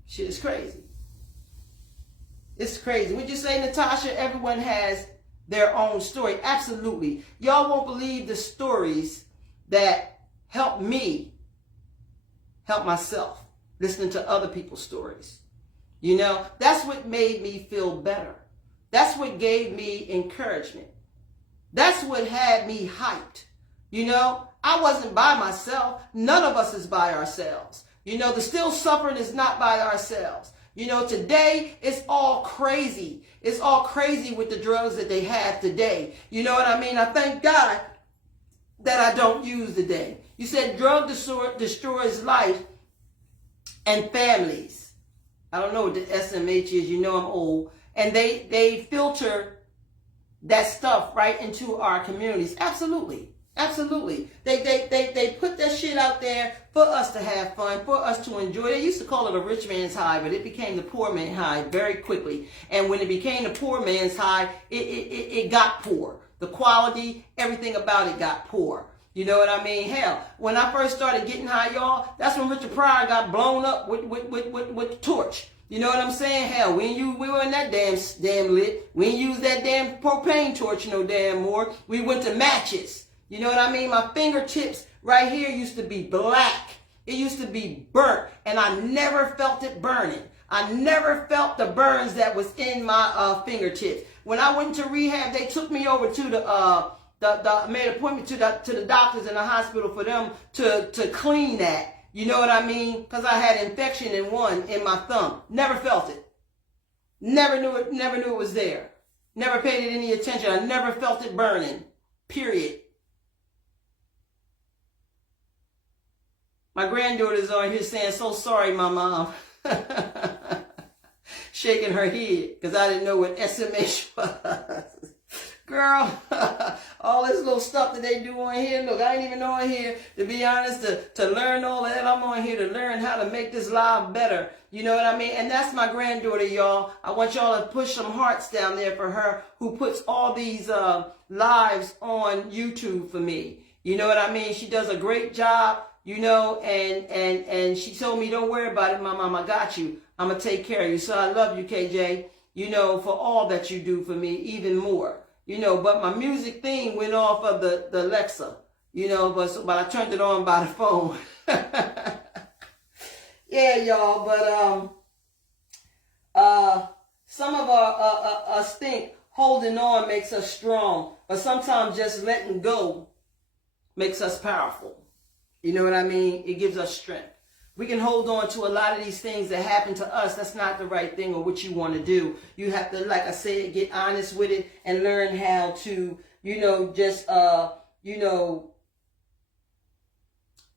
Shit is crazy. It's crazy. Would you say, Natasha, everyone has their own story? Absolutely. Y'all won't believe the stories that help me help myself, listening to other people's stories. You know, that's what made me feel better. That's what gave me encouragement. That's what had me hyped. You know, I wasn't by myself. None of us is by ourselves. You know, the still suffering is not by ourselves. You know, today it's all crazy. It's all crazy with the drugs that they have today. You know what I mean? I thank God that I don't use today. You said drug destroys life and families. I don't know what the SMH is. You know I'm old. And they filter that stuff right into our communities. Absolutely. Absolutely. They put that shit out there for us to have fun, for us to enjoy. They used to call it a rich man's high, but it became the poor man's high very quickly. And when it became the poor man's high, it got poor. The quality, everything about it got poor. You know what I mean? Hell, when I first started getting high, y'all, that's when Richard Pryor got blown up with the torch. You know what I'm saying? Hell, we were in that damn lit. We ain't use that damn propane torch no damn more. We went to matches. You know what I mean? My fingertips right here used to be black. It used to be burnt, and I never felt it burning. I never felt the burns that was in my fingertips. When I went to rehab, they took me over to made an appointment to the doctors in the hospital for them to clean that. You know what I mean? Because I had infection in my thumb. Never felt it. Never knew it was there. Never paid it any attention. I never felt it burning. Period. My granddaughter's on here saying, so sorry, my mom. Shaking her head because I didn't know what SMH was. Girl, all this little stuff that they do on here, look, I ain't even on here, to be honest, to learn all that. I'm on here to learn how to make this live better. You know what I mean? And that's my granddaughter, y'all. I want y'all to push some hearts down there for her, who puts all these lives on YouTube for me. You know what I mean? She does a great job, you know, and she told me, don't worry about it, my mom, I got you. I'm going to take care of you. So I love you, KJ, you know, for all that you do for me, even more. You know, but my music theme went off of the Alexa, you know, but I turned it on by the phone. Yeah, y'all, but some of us think holding on makes us strong, but sometimes just letting go makes us powerful. You know what I mean? It gives us strength. We can hold on to a lot of these things that happen to us. That's not the right thing or what you want to do. You have to, like I said, get honest with it and learn how to, you know, just, you know,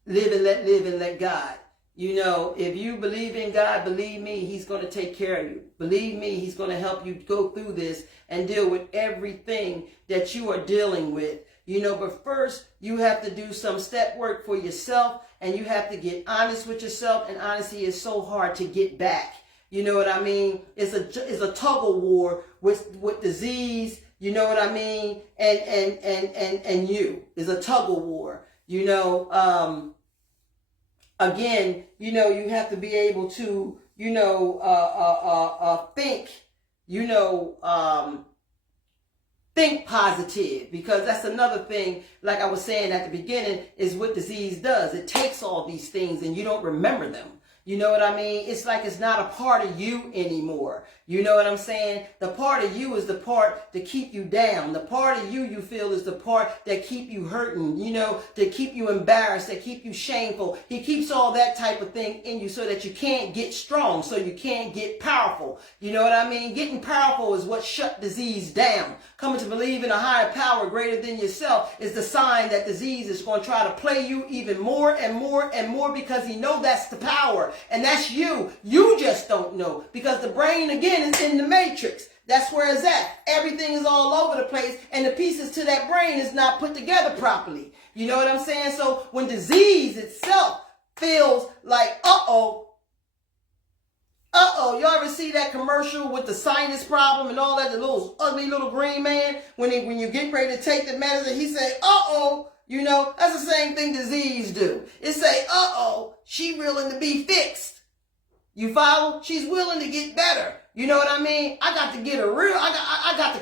live and let God. You know, if you believe in God, believe me, he's going to take care of you. Believe me, he's going to help you go through this and deal with everything that you are dealing with. You know, but first you have to do some step work for yourself, and you have to get honest with yourself, and honesty is so hard to get back. You know what I mean? It's a tug of war with disease, you know what I mean? And you. It's a tug of war. You know, again, you know, you have to be able to, you know, think, you know, think positive, because that's another thing, like I was saying at the beginning, is what disease does. It takes all these things and you don't remember them. You know what I mean? It's like it's not a part of you anymore. You know what I'm saying? The part of you is the part to keep you down. The part of you feel is the part that keep you hurting, you know, to keep you embarrassed, that keep you shameful. He keeps all that type of thing in you so that you can't get strong, so you can't get powerful. You know what I mean? Getting powerful is what shut disease down. Coming to believe in a higher power greater than yourself is the sign that disease is going to try to play you even more and more and more, because he knows that's the power. And that's you. You just don't know, because the brain, again, is in the matrix. That's where it's at. Everything is all over the place, and the pieces to that brain is not put together properly. You know what I'm saying? So when disease itself feels like, y'all ever see that commercial with the sinus problem and all that, the little ugly little green man, when you get ready to take the medicine, he say, you know, that's the same thing disease do. It say, she willing to be fixed. You follow? She's willing to get better. You know what I mean? I got to get her real. I got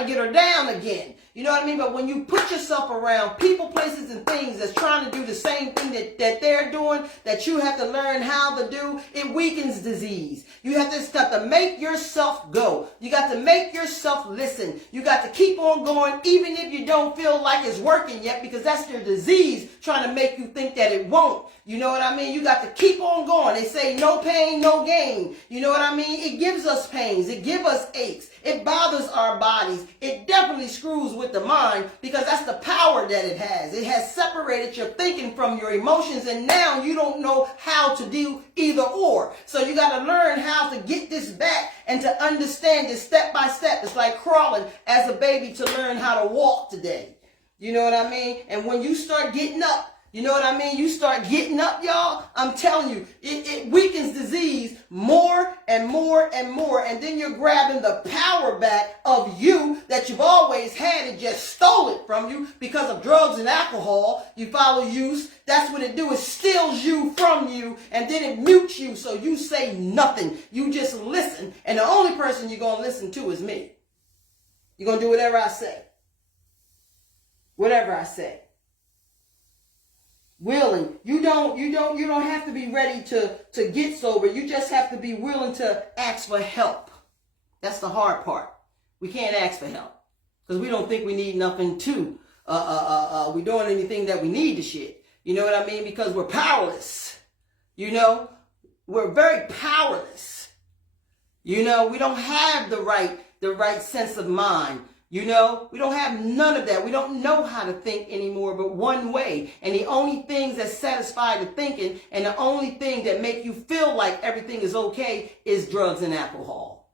to get her down again. You know what I mean? But when you put yourself around people, places, and things that's trying to do the same thing that they're doing, that you have to learn how to do, it weakens disease. You have to make yourself go. You got to make yourself listen. You got to keep on going, even if you don't feel like it's working yet, because that's your disease trying to make you think that it won't. You know what I mean? You got to keep on going. They say no pain, no gain. You know what I mean? It gives us pains. It gives us aches. It bothers our bodies. It definitely screws with the mind, because that's the power that it has. It has separated your thinking from your emotions, and now you don't know how to do either or. So you got to learn how to get this back and to understand this step by step. It's like crawling as a baby to learn how to walk today. You know what I mean? And when you start getting up, You know what I mean? You start getting up, y'all. I'm telling you, it weakens disease more and more and more. And then you're grabbing the power back of you that you've always had and just stole it from you because of drugs and alcohol. You follow use. That's what it do. It steals you from you and then it mutes you so you say nothing. You just listen. And the only person you're going to listen to is me. You're going to do whatever I say. Whatever I say. Willing. You don't have to be ready to get sober. You just have to be willing to ask for help. That's the hard part. We can't ask for help because we don't think we need nothing to. We doing anything that we need to shit. You know what I mean? Because we're powerless. You know, we're very powerless. You know, we don't have the right sense of mind. You know, we don't have none of that. We don't know how to think anymore but one way. And the only things that satisfy the thinking and the only thing that make you feel like everything is okay is drugs and alcohol.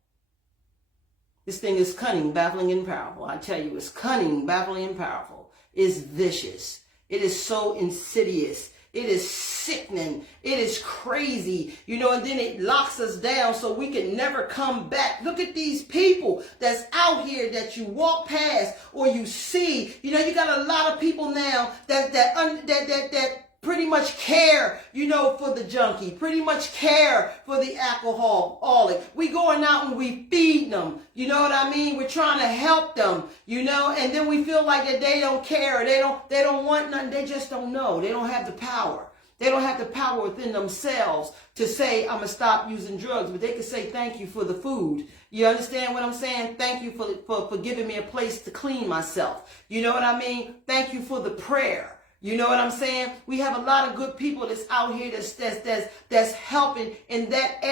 This thing is cunning, baffling, and powerful. I tell you, it's cunning, baffling, and powerful. It's vicious. It is so insidious. It is sickening. It is crazy. You know, and then it locks us down so we can never come back. Look at these people that's out here that you walk past or you see. You know, you got a lot of people now that pretty much care, you know, for the junkie, pretty much care for the alcoholic. We going out and we feed them. You know what I mean? We're trying to help them, you know, and then we feel like that they don't care. They don't want nothing. They just don't know. They don't have the power. They don't have the power within themselves to say, I'm going to stop using drugs, but they can say, thank you for the food. You understand what I'm saying? Thank you for giving me a place to clean myself. You know what I mean? Thank you for the prayer. You know what I'm saying? We have a lot of good people that's out here that's helping in that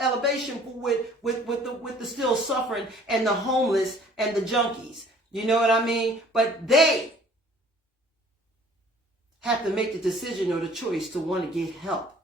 elevation with the still suffering and the homeless and the junkies. You know what I mean? But they have to make the decision or the choice to want to get help.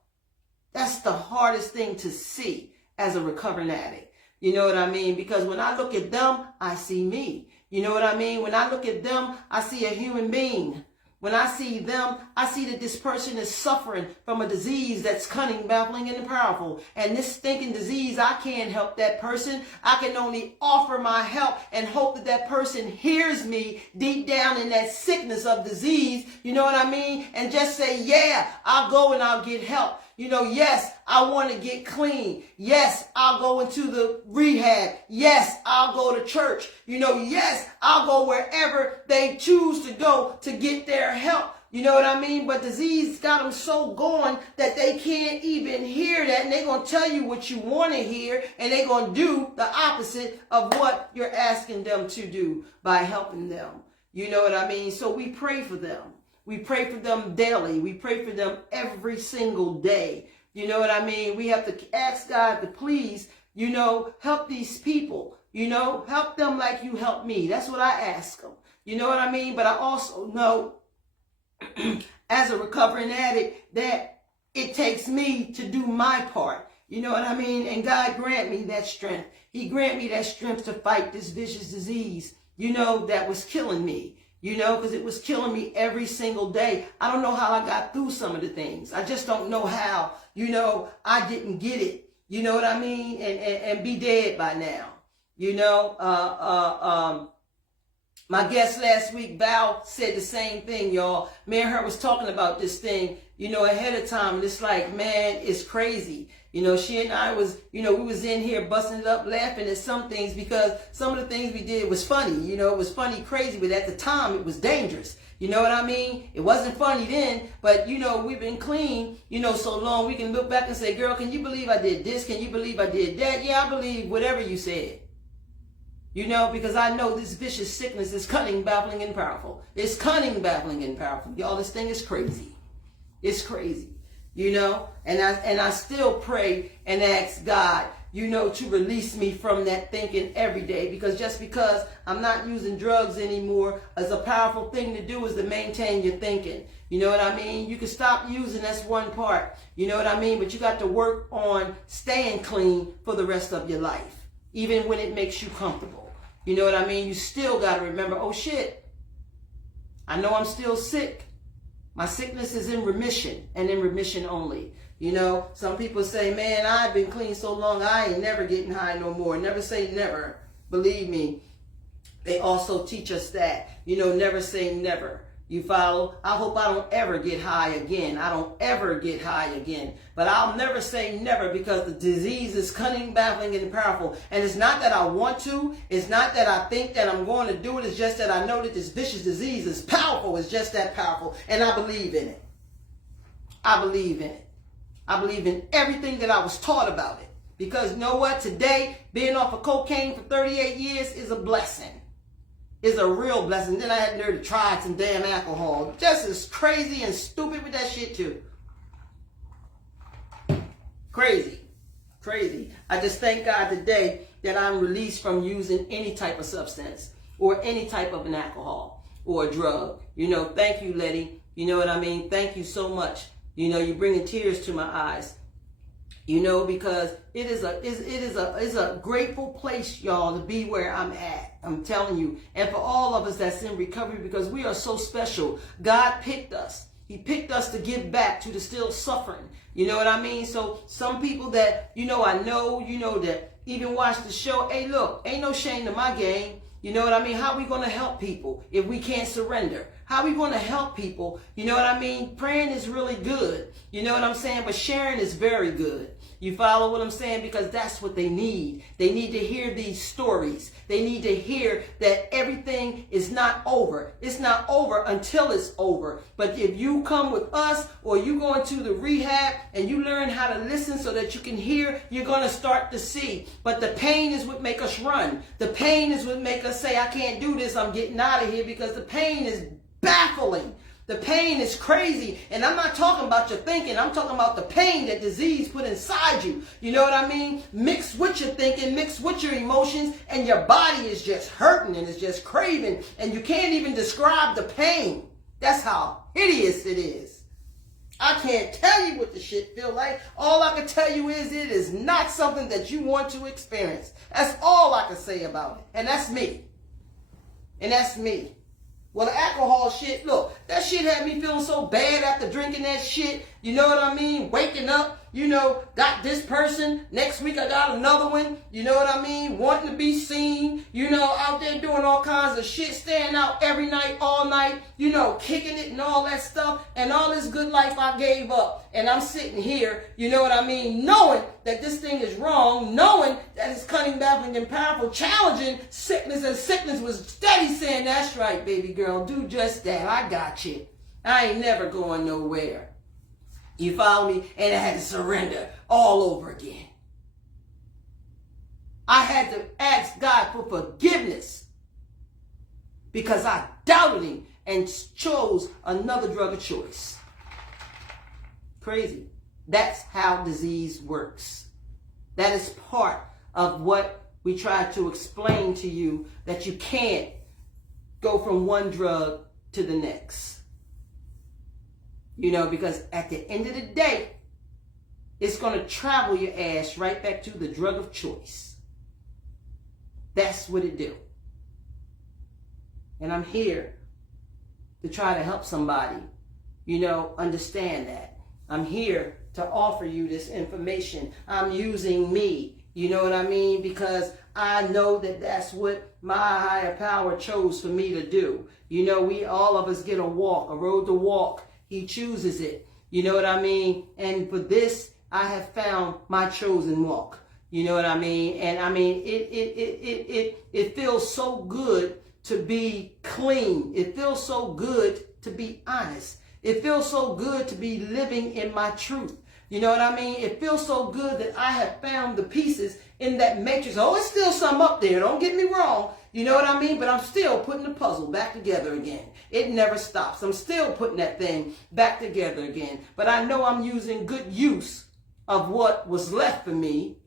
That's the hardest thing to see as a recovering addict. You know what I mean? Because when I look at them, I see me. You know what I mean? When I look at them, I see a human being. When I see them, I see that this person is suffering from a disease that's cunning, baffling, and powerful. And this stinking disease, I can't help that person. I can only offer my help and hope that that person hears me deep down in that sickness of disease. You know what I mean? And just say, yeah, I'll go and I'll get help. You know, yes, I want to get clean. Yes, I'll go into the rehab. Yes, I'll go to church. You know, yes, I'll go wherever they choose to go to get their help. You know what I mean? But disease got them so going that they can't even hear that. And they're going to tell you what you want to hear. And they're going to do the opposite of what you're asking them to do by helping them. You know what I mean? So we pray for them. We pray for them daily. We pray for them every single day. You know what I mean? We have to ask God to please, you know, help these people. You know, help them like you helped me. That's what I ask them. You know what I mean? But I also know as a recovering addict that it takes me to do my part. You know what I mean? And God grant me that strength. He grant me that strength to fight this vicious disease, you know, that was killing me. You know, because it was killing me every single day. I don't know how I got through some of the things. I just don't know how, you know, I didn't get it. You know what I mean? And be dead by now. You know, my guest last week, Val, said the same thing, y'all. Me and her was talking about this thing, you know, ahead of time. And it's like, man, it's crazy. You know, she and I was, you know, we was in here busting it up, laughing at some things because some of the things we did was funny. You know, it was funny, crazy, but at the time it was dangerous. You know what I mean? It wasn't funny then, but, you know, we've been clean, you know, so long we can look back and say, girl, can you believe I did this? Can you believe I did that? Yeah, I believe whatever you said. You know, because I know this vicious sickness is cunning, baffling, and powerful. It's cunning, baffling, and powerful. Y'all, this thing is crazy. It's crazy. You know, and I still pray and ask God, you know, to release me from that thinking every day. Because just because I'm not using drugs anymore, is a powerful thing to do is to maintain your thinking. You know what I mean? You can stop using, that's one part. You know what I mean? But you got to work on staying clean for the rest of your life, even when it makes you comfortable. You know what I mean? You still got to remember, oh shit, I know I'm still sick. My sickness is in remission and in remission only. You know, some people say, man, I've been clean so long, I ain't never getting high no more. Never say never. Believe me, they also teach us that. You know, never say never. You follow? I hope I don't ever get high again. I don't ever get high again. But I'll never say never, because the disease is cunning, baffling, and powerful. And it's not that I want to. It's not that I think that I'm going to do it. It's just that I know that this vicious disease is powerful. It's just that powerful. And I believe in it. I believe in it. I believe in everything that I was taught about it. Because you know what? Today, being off of cocaine for 38 years is a blessing. Is a real blessing. Then I had to try some damn alcohol. Just as crazy and stupid with that shit too. Crazy. Crazy. I just thank God today that I'm released from using any type of substance or any type of an alcohol or a drug. You know, thank you, Letty. You know what I mean? Thank you so much. You know, you're bringing tears to my eyes. You know, because it is a grateful place, y'all, to be where I'm at. I'm telling you. And for all of us that's in recovery, because we are so special. God picked us. He picked us to give back to the still suffering. You know what I mean? So some people that, you know, I know, you know, that even watch the show. Hey, look, ain't no shame to my game. You know what I mean? How are we going to help people if we can't surrender? How are we going to help people? You know what I mean? Praying is really good. You know what I'm saying? But sharing is very good. You follow what I'm saying? Because that's what they need. They need to hear these stories. They need to hear that everything is not over. It's not over until it's over. But if you come with us, or you go into the rehab and you learn how to listen so that you can hear, you're going to start to see. But the pain is what make us run. The pain is what make us say, I can't do this. I'm getting out of here, because the pain is baffling. The pain is crazy. And I'm not talking about your thinking. I'm talking about the pain that disease put inside you. You know what I mean? Mixed with your thinking, mixed with your emotions, and your body is just hurting and it's just craving. And you can't even describe the pain. That's how hideous it is. I can't tell you what the shit feel like. All I can tell you is it is not something that you want to experience. That's all I can say about it. And that's me. And that's me. Well, the alcohol shit, look, that shit had me feeling so bad after drinking that shit. You know what I mean? Waking up, you know, got this person. Next week I got another one. You know what I mean? Wanting to be seen. You know, out there doing all kinds of shit. Staying out every night, all night. You know, kicking it and all that stuff. And all this good life I gave up. And I'm sitting here, you know what I mean? Knowing that this thing is wrong. Knowing that it's cunning, baffling, and powerful. Challenging sickness, and sickness was steady saying, that's right, baby girl. Do just that. I got you. I ain't never going nowhere. You follow me? And I had to surrender all over again. I had to ask God for forgiveness because I doubted him and chose another drug of choice. Crazy. That's how disease works. That is part of what we try to explain to you, that you can't go from one drug to the next. You know, because at the end of the day, it's going to travel your ass right back to the drug of choice. That's what it do. And I'm here to try to help somebody, you know, understand that. I'm here to offer you this information. I'm using me, you know what I mean? Because I know that that's what my higher power chose for me to do. You know, we all of us get a walk, a road to walk. He chooses it. You know what I mean? And for this, I have found my chosen walk. You know what I mean? And I mean, it feels so good to be clean. It feels so good to be honest. It feels so good to be living in my truth. You know what I mean? It feels so good that I have found the pieces in that matrix. Oh, it's still some up there. Don't get me wrong. You know what I mean? But I'm still putting the puzzle back together again. It never stops. I'm still putting that thing back together again. But I know I'm using good use of what was left for me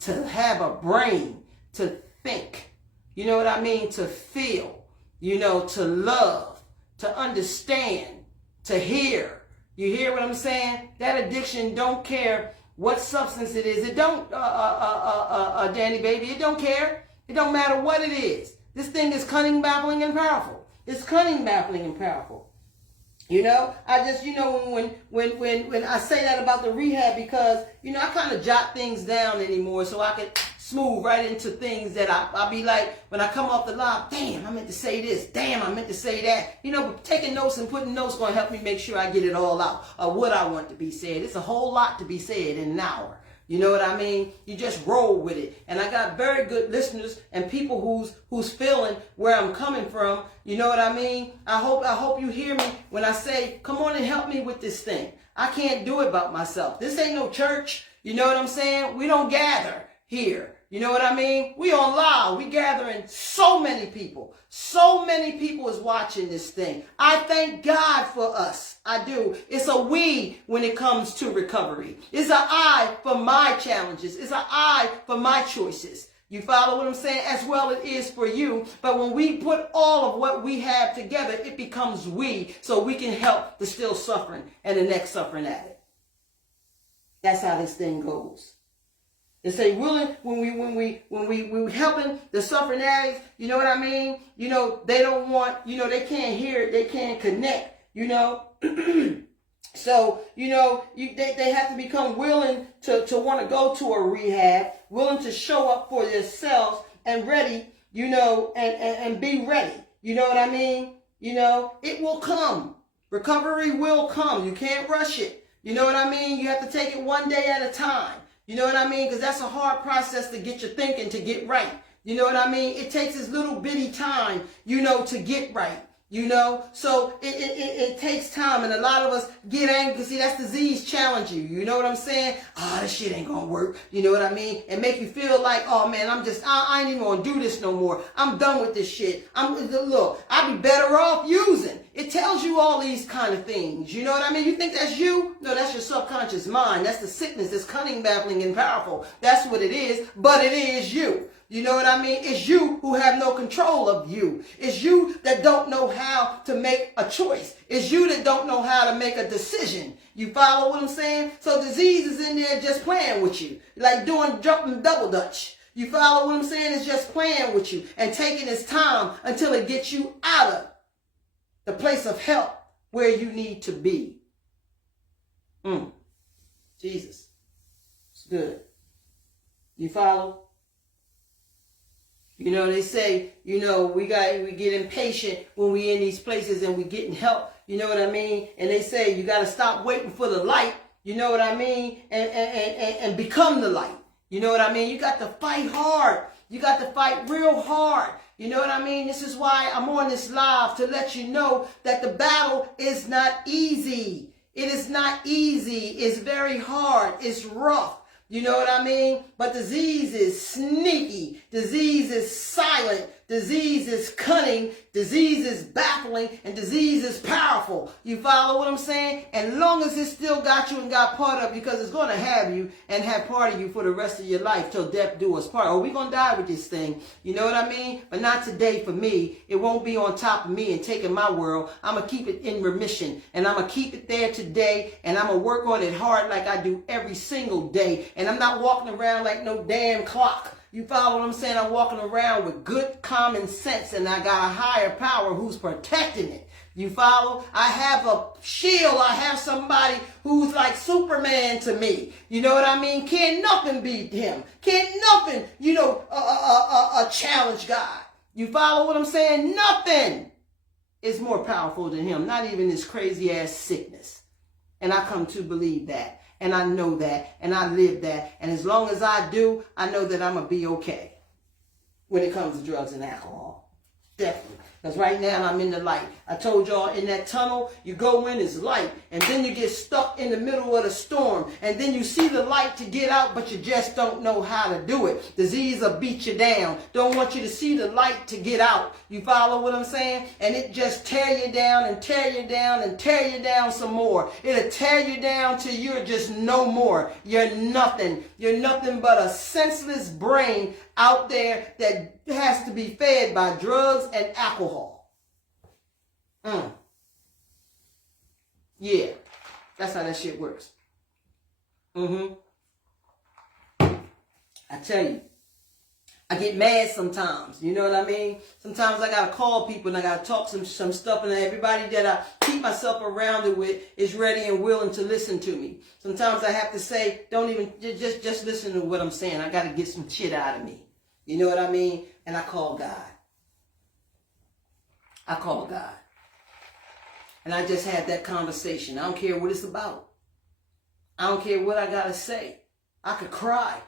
to have a brain, to think. You know what I mean? To feel. You know, to love. To understand. To hear. You hear what I'm saying? That addiction don't care what substance it is. It don't, Danny baby, it don't care. It don't matter what it is. This thing is cunning, baffling, and powerful. It's cunning, baffling, and powerful. You know, I just, you know, when I say that about the rehab, because, you know, I kind of jot things down anymore so I can smooth right into things that I'll be like, when I come off the live, damn, I meant to say this, damn, I meant to say that. You know, but taking notes and putting notes going to help me make sure I get it all out of what I want to be said. It's a whole lot to be said in an hour. You know what I mean? You just roll with it. And I got very good listeners and people who's feeling where I'm coming from. You know what I mean? I hope you hear me when I say, come on and help me with this thing. I can't do it by myself. This ain't no church. You know what I'm saying? We don't gather here. You know what I mean? We on live. We gathering so many people. So many people is watching this thing. I thank God for us. I do. It's a we when it comes to recovery. It's an I for my challenges. It's an I for my choices. You follow what I'm saying? As well it is for you. But when we put all of what we have together, it becomes we, so we can help the still suffering and the next suffering addict. That's how this thing goes. They say willing when we helping the suffering addicts, you know what I mean? You know, they don't want, you know, they can't hear it, they can't connect, you know. So, you know, they have to become willing to want to go to a rehab, willing to show up for themselves and ready, you know, and be ready. You know what I mean? You know, it will come. Recovery will come. You can't rush it. You know what I mean? You have to take it one day at a time. You know what I mean? Because that's a hard process to get your thinking to get right. You know what I mean? It takes this little bitty time, you know, to get right. You know, so it takes time, and a lot of us get angry because, see, that's disease challenge you. You know what I'm saying? This shit ain't gonna work. You know what I mean? And make you feel like, oh man, I ain't even gonna do this no more. I'm done with this shit. Look, I'd be better off using. It tells you all these kind of things. You know what I mean? You think that's you? No, that's your subconscious mind. That's the sickness that's cunning, baffling, and powerful. That's what it is, but it is you. You know what I mean? It's you who have no control of you. It's you that don't know how to make a choice. It's you that don't know how to make a decision. You follow what I'm saying? So disease is in there just playing with you. Like jumping double dutch. You follow what I'm saying? It's just playing with you and taking its time until it gets you out of the place of help where you need to be. Jesus. It's good. You follow? You know, they say, you know, we get impatient when we in these places and we getting help. You know what I mean? And they say you got to stop waiting for the light. You know what I mean? And become the light. You know what I mean? You got to fight hard. You got to fight real hard. You know what I mean? This is why I'm on this live, to let you know that the battle is not easy. It is not easy. It's very hard. It's rough. You know what I mean? But disease is sneaky. Disease is silent. Disease is cunning. Disease is baffling. And disease is powerful. You follow what I'm saying? And long as it still got you and got part of, because it's going to have you and have part of you for the rest of your life till death do us part. Or we going to die with this thing. You know what I mean? But not today for me. It won't be on top of me and taking my world. I'm going to keep it in remission. And I'm going to keep it there today. And I'm going to work on it hard like I do every single day. And I'm not walking around like no damn clock. You follow what I'm saying? I'm walking around with good common sense, and I got a higher power who's protecting it. You follow? I have a shield. I have somebody who's like Superman to me. You know what I mean? Can't nothing beat him. Can't nothing, you know, challenge God. You follow what I'm saying? Nothing is more powerful than him. Not even this crazy ass sickness. And I come to believe that. And I know that, and I live that. And as long as I do, I know that I'm going to be okay when it comes to drugs and alcohol. Definitely. Because right now I'm in the light. I told y'all, in that tunnel, you go in, it's light. And then you get stuck in the middle of the storm. And then you see the light to get out, but you just don't know how to do it. Disease will beat you down. Don't want you to see the light to get out. You follow what I'm saying? And it just tear you down and tear you down and tear you down some more. It'll tear you down till you're just no more. You're nothing. You're nothing but a senseless brain out there that has to be fed by drugs and alcohol. Yeah, that's how that shit works. I tell you, I get mad sometimes, you know what I mean? Sometimes I gotta call people and I gotta talk some stuff, and everybody that I keep myself around it with is ready and willing to listen to me. Sometimes I have to say, don't even, just listen to what I'm saying. I gotta get some shit out of me. You know what I mean? And I call God. I call God. And I just had that conversation. I don't care what it's about. I don't care what I gotta say. I could cry.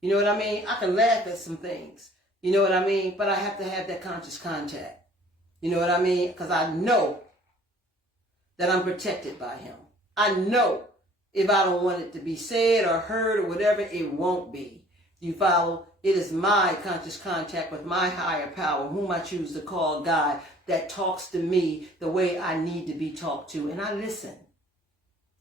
You know what I mean? I can laugh at some things. You know what I mean? But I have to have that conscious contact. You know what I mean? Because I know that I'm protected by him. I know if I don't want it to be said or heard or whatever, it won't be. You follow? It is my conscious contact with my higher power, whom I choose to call God, that talks to me the way I need to be talked to. And I listen.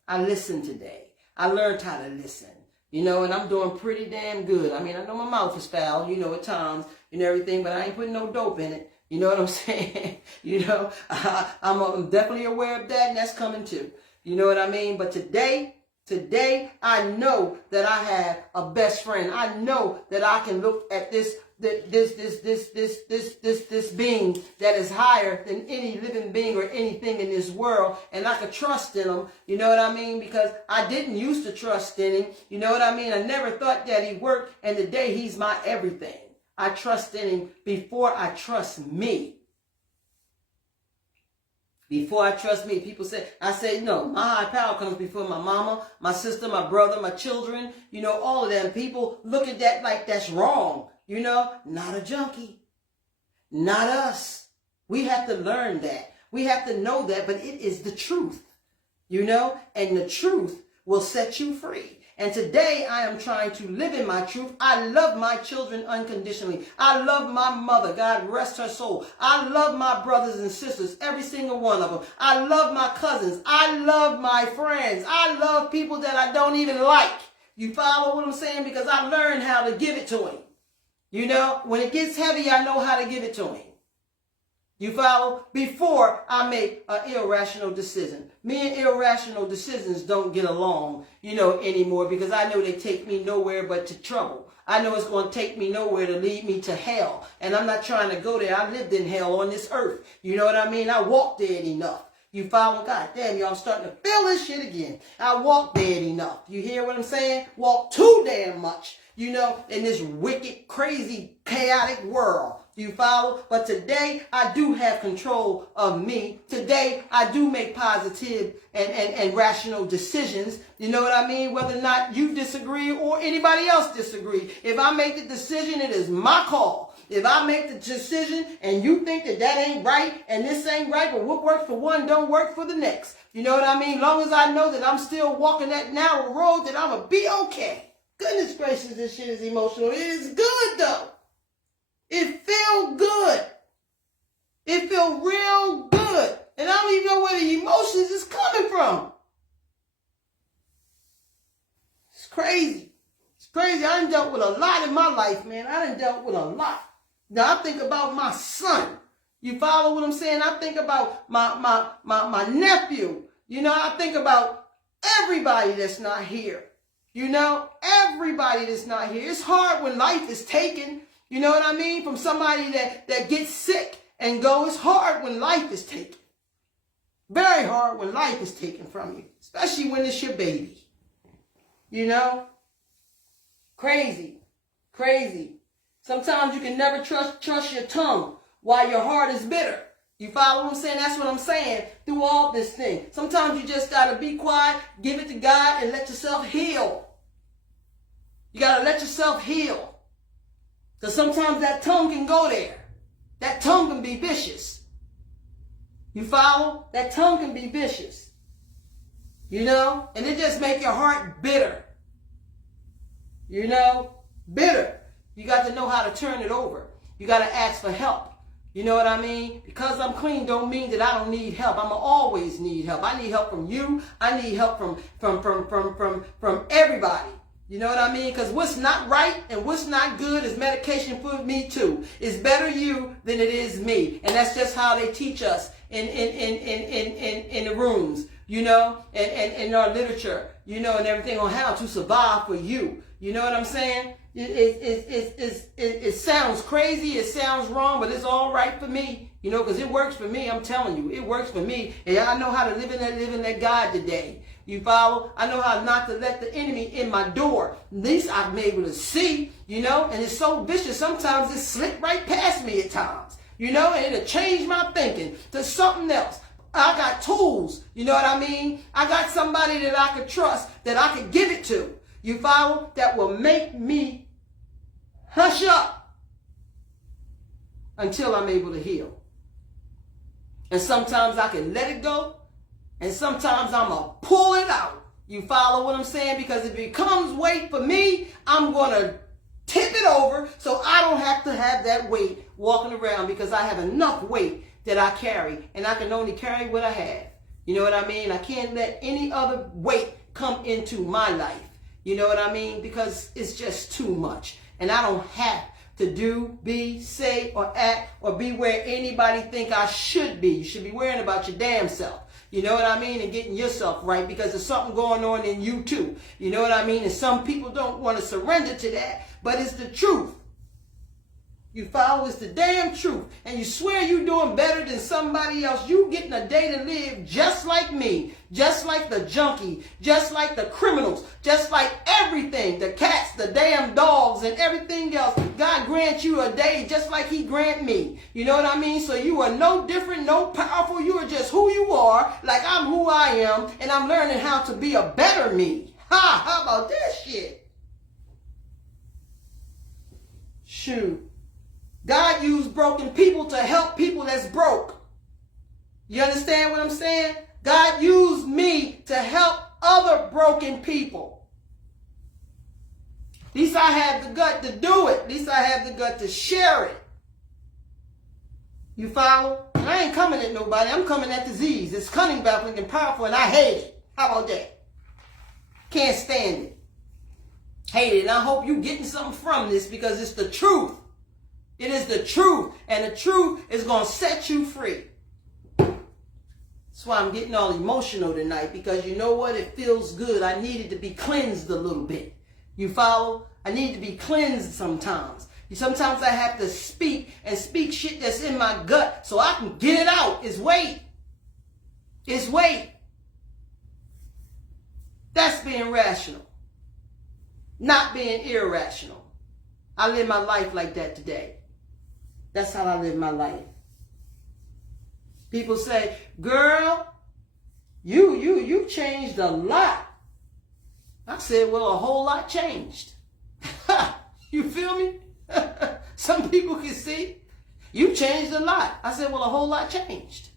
I listen today. I learned how to listen. You know, and I'm doing pretty damn good. I mean, I know my mouth is foul, you know, at times and everything, but I ain't putting no dope in it. You know what I'm saying? You know, I'm definitely aware of that, and that's coming too. You know what I mean? But today, I know that I have a best friend. I know that I can look at this being that is higher than any living being or anything in this world, and I could trust in him. You know what I mean? Because I didn't used to trust in him. You know what I mean? I never thought that he worked, and today he's my everything. I trust in him before I trust me. Before I trust me, people say, I say, no, my high power comes before my mama, my sister, my brother, my children, you know, all of them. People look at that like that's wrong. You know, not a junkie. Not us. We have to learn that. We have to know that, but it is the truth. You know, and the truth will set you free. And today I am trying to live in my truth. I love my children unconditionally. I love my mother. God rest her soul. I love my brothers and sisters, every single one of them. I love my cousins. I love my friends. I love people that I don't even like. You follow what I'm saying? Because I learned how to give it to him. You know, when it gets heavy, I know how to give it to him. You follow? Before I make an irrational decision. Me and irrational decisions don't get along, you know, anymore, because I know they take me nowhere but to trouble. I know it's going to take me nowhere to lead me to hell. And I'm not trying to go there. I lived in hell on this earth. You know what I mean? I walked there enough. You follow? God damn, y'all starting to feel this shit again. I walked there enough. You hear what I'm saying? Walk too damn much. You know, in this wicked, crazy, chaotic world. You follow? But today, I do have control of me. Today, I do make positive and rational decisions. You know what I mean? Whether or not you disagree or anybody else disagree. If I make the decision, it is my call. If I make the decision and you think that that ain't right and this ain't right, but what works for one don't work for the next. You know what I mean? Long as I know that I'm still walking that narrow road, that I'm going to be okay. Goodness gracious, this shit is emotional. It is good, though. It feels good. It feels real good. And I don't even know where the emotions is coming from. It's crazy. It's crazy. I done dealt with a lot in my life, man. I done dealt with a lot. Now I think about my son. You follow what I'm saying? I think about my nephew. You know, I think about everybody that's not here. You know, everybody that's not here. It's hard when life is taken, you know what I mean, from somebody that gets sick and goes. It's hard when life is taken. Very hard when life is taken from you, especially when it's your baby. You know? Crazy. Crazy. Sometimes you can never trust your tongue while your heart is bitter. You follow what I'm saying? That's what I'm saying through all this thing. Sometimes you just got to be quiet, give it to God, and let yourself heal. You got to let yourself heal. Because sometimes that tongue can go there. That tongue can be vicious. You follow? That tongue can be vicious. You know? And it just make your heart bitter. You know? Bitter. You got to know how to turn it over. You got to ask for help. You know what I mean? Because I'm clean don't mean that I don't need help. I'm always need help. I need help from you. I need help from everybody. You know what I mean? Because what's not right and what's not good is medication for me too. It's better you than it is me. And that's just how they teach us in the rooms, you know, and in our literature, you know, and everything on how to survive for you. You know what I'm saying? It sounds crazy, it sounds wrong, but it's all right for me, you know, because it works for me. I'm telling you, it works for me. And I know how to live in that God today. You follow? I know how not to let the enemy in my door. At least I'm able to see, you know, and it's so vicious. Sometimes it slipped right past me at times, you know, and it'll change my thinking to something else. I got tools, you know what I mean? I got somebody that I could trust, that I could give it to. You follow? That will make me hush up until I'm able to heal. And sometimes I can let it go, and sometimes I'm going to pull it out. You follow what I'm saying? Because if it becomes weight for me, I'm going to tip it over so I don't have to have that weight walking around, because I have enough weight that I carry, and I can only carry what I have. You know what I mean? I can't let any other weight come into my life. You know what I mean? Because it's just too much. And I don't have to do, be, say, or act, or be where anybody think I should be. You should be worrying about your damn self. You know what I mean? And getting yourself right, because there's something going on in you too. You know what I mean? And some people don't want to surrender to that, but it's the truth. You follow? It's the damn truth. And you swear you doing better than somebody else. You getting a day to live just like me, just like the junkie, just like the criminals, just like everything, the cats, the damn dogs, and everything else. God grant you a day just like he grant me. You know what I mean? So you are no different, no powerful. You are just who you are, like I'm who I am, and I'm learning how to be a better me. Ha! How about that shit? Shoot. God used broken people to help people that's broke. You understand what I'm saying? God used me to help other broken people. At least I have the gut to do it. At least I have the gut to share it. You follow? And I ain't coming at nobody. I'm coming at disease. It's cunning, baffling, and powerful, and I hate it. How about that? Can't stand it. Hate it. And I hope you're getting something from this, because it's the truth. It is the truth, and the truth is going to set you free. That's why I'm getting all emotional tonight, because you know what? It feels good. I needed to be cleansed a little bit. You follow? I need to be cleansed sometimes. Sometimes I have to speak shit that's in my gut so I can get it out. It's weight. It's weight. That's being rational, not being irrational. I live my life like that today. That's how I live my life. People say, girl, you changed a lot. I said, well, a whole lot changed. You feel me? Some people can see, you changed a lot. I said, well, a whole lot changed.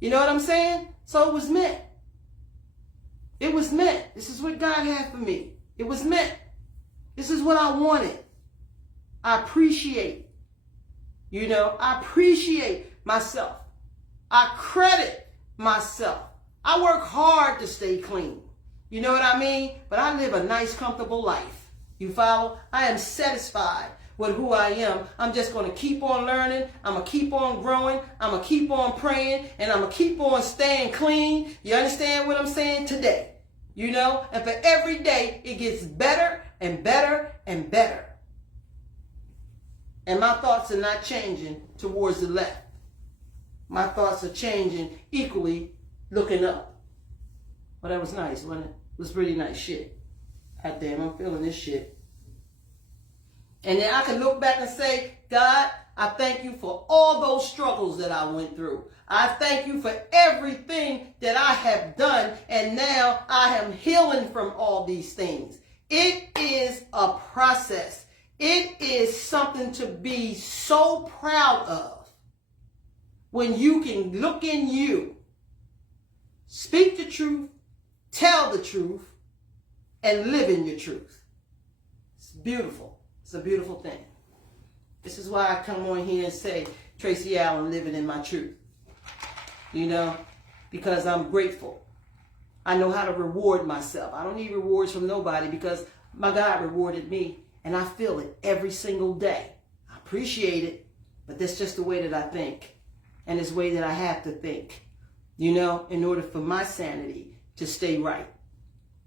You know what I'm saying? So it was meant. It was meant. This is what God had for me. It was meant. This is what I wanted. I appreciate. You know, I appreciate myself. I credit myself. I work hard to stay clean. You know what I mean? But I live a nice, comfortable life. You follow? I am satisfied with who I am. I'm just going to keep on learning. I'm going to keep on growing. I'm going to keep on praying. And I'm going to keep on staying clean. You understand what I'm saying today? You know? And for every day, it gets better and better and better. And my thoughts are not changing towards the left. My thoughts are changing equally looking up. Well, that was nice, wasn't it? It was pretty nice shit. God damn, I'm feeling this shit. And then I can look back and say, God, I thank you for all those struggles that I went through. I thank you for everything that I have done. And now I am healing from all these things. It is a process. It is something to be so proud of when you can look in you, speak the truth, tell the truth, and live in your truth. It's beautiful. It's a beautiful thing. This is why I come on here and say, Tracy Allen, living in my truth. You know, because I'm grateful. I know how to reward myself. I don't need rewards from nobody, because my God rewarded me. And I feel it every single day. I appreciate it, but that's just the way that I think. And it's the way that I have to think, you know, in order for my sanity to stay right.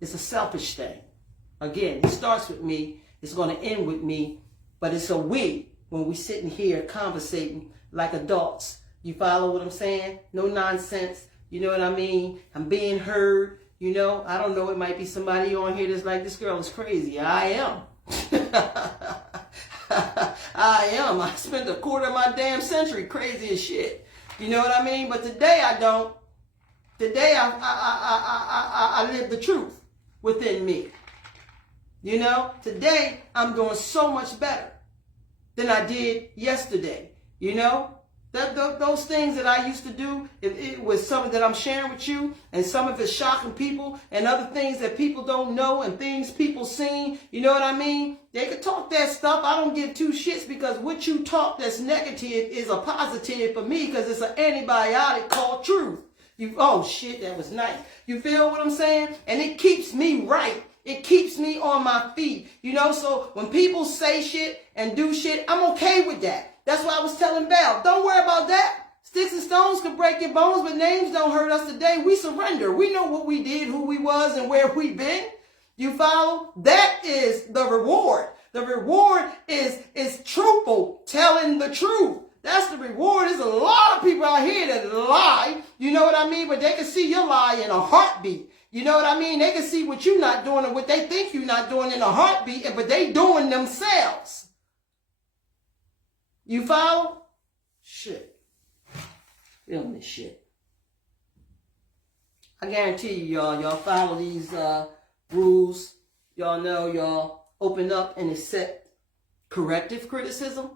It's a selfish thing. Again, it starts with me, It's going to end with me, but it's a we when we sitting here conversating like adults. You follow what I'm saying? No nonsense. You know what I mean? I'm being heard. You know, I don't know. It might be somebody on here that's like, this girl is crazy. I am. I am. I spent a quarter of my damn century crazy as shit. You know what I mean? But today I don't. Today I live the truth within me. You know, today I'm doing so much better than I did yesterday. You know, those things that I used to do, it was something that I'm sharing with you, and some of it's shocking people, and other things that people don't know, and things people seen. You know what I mean? They can talk that stuff. I don't give two shits, because what you talk that's negative is a positive for me, because it's an antibiotic called truth. Oh shit, that was nice. You feel what I'm saying? And it keeps me right. It keeps me on my feet. You know, so when people say shit and do shit, I'm okay with that. That's why I was telling Belle, don't worry about that. Sticks and stones can break your bones, but names don't hurt us today. We surrender. We know what we did, who we was, and where we been. You follow? That is the reward. The reward is truthful, telling the truth. That's the reward. There's a lot of people out here that lie. You know what I mean? But they can see your lie in a heartbeat. You know what I mean? They can see what you're not doing and what they think you're not doing in a heartbeat, but they doing themselves. You follow? Shit. Feeling this shit. I guarantee you, y'all follow these rules. Y'all know y'all open up and accept corrective criticism.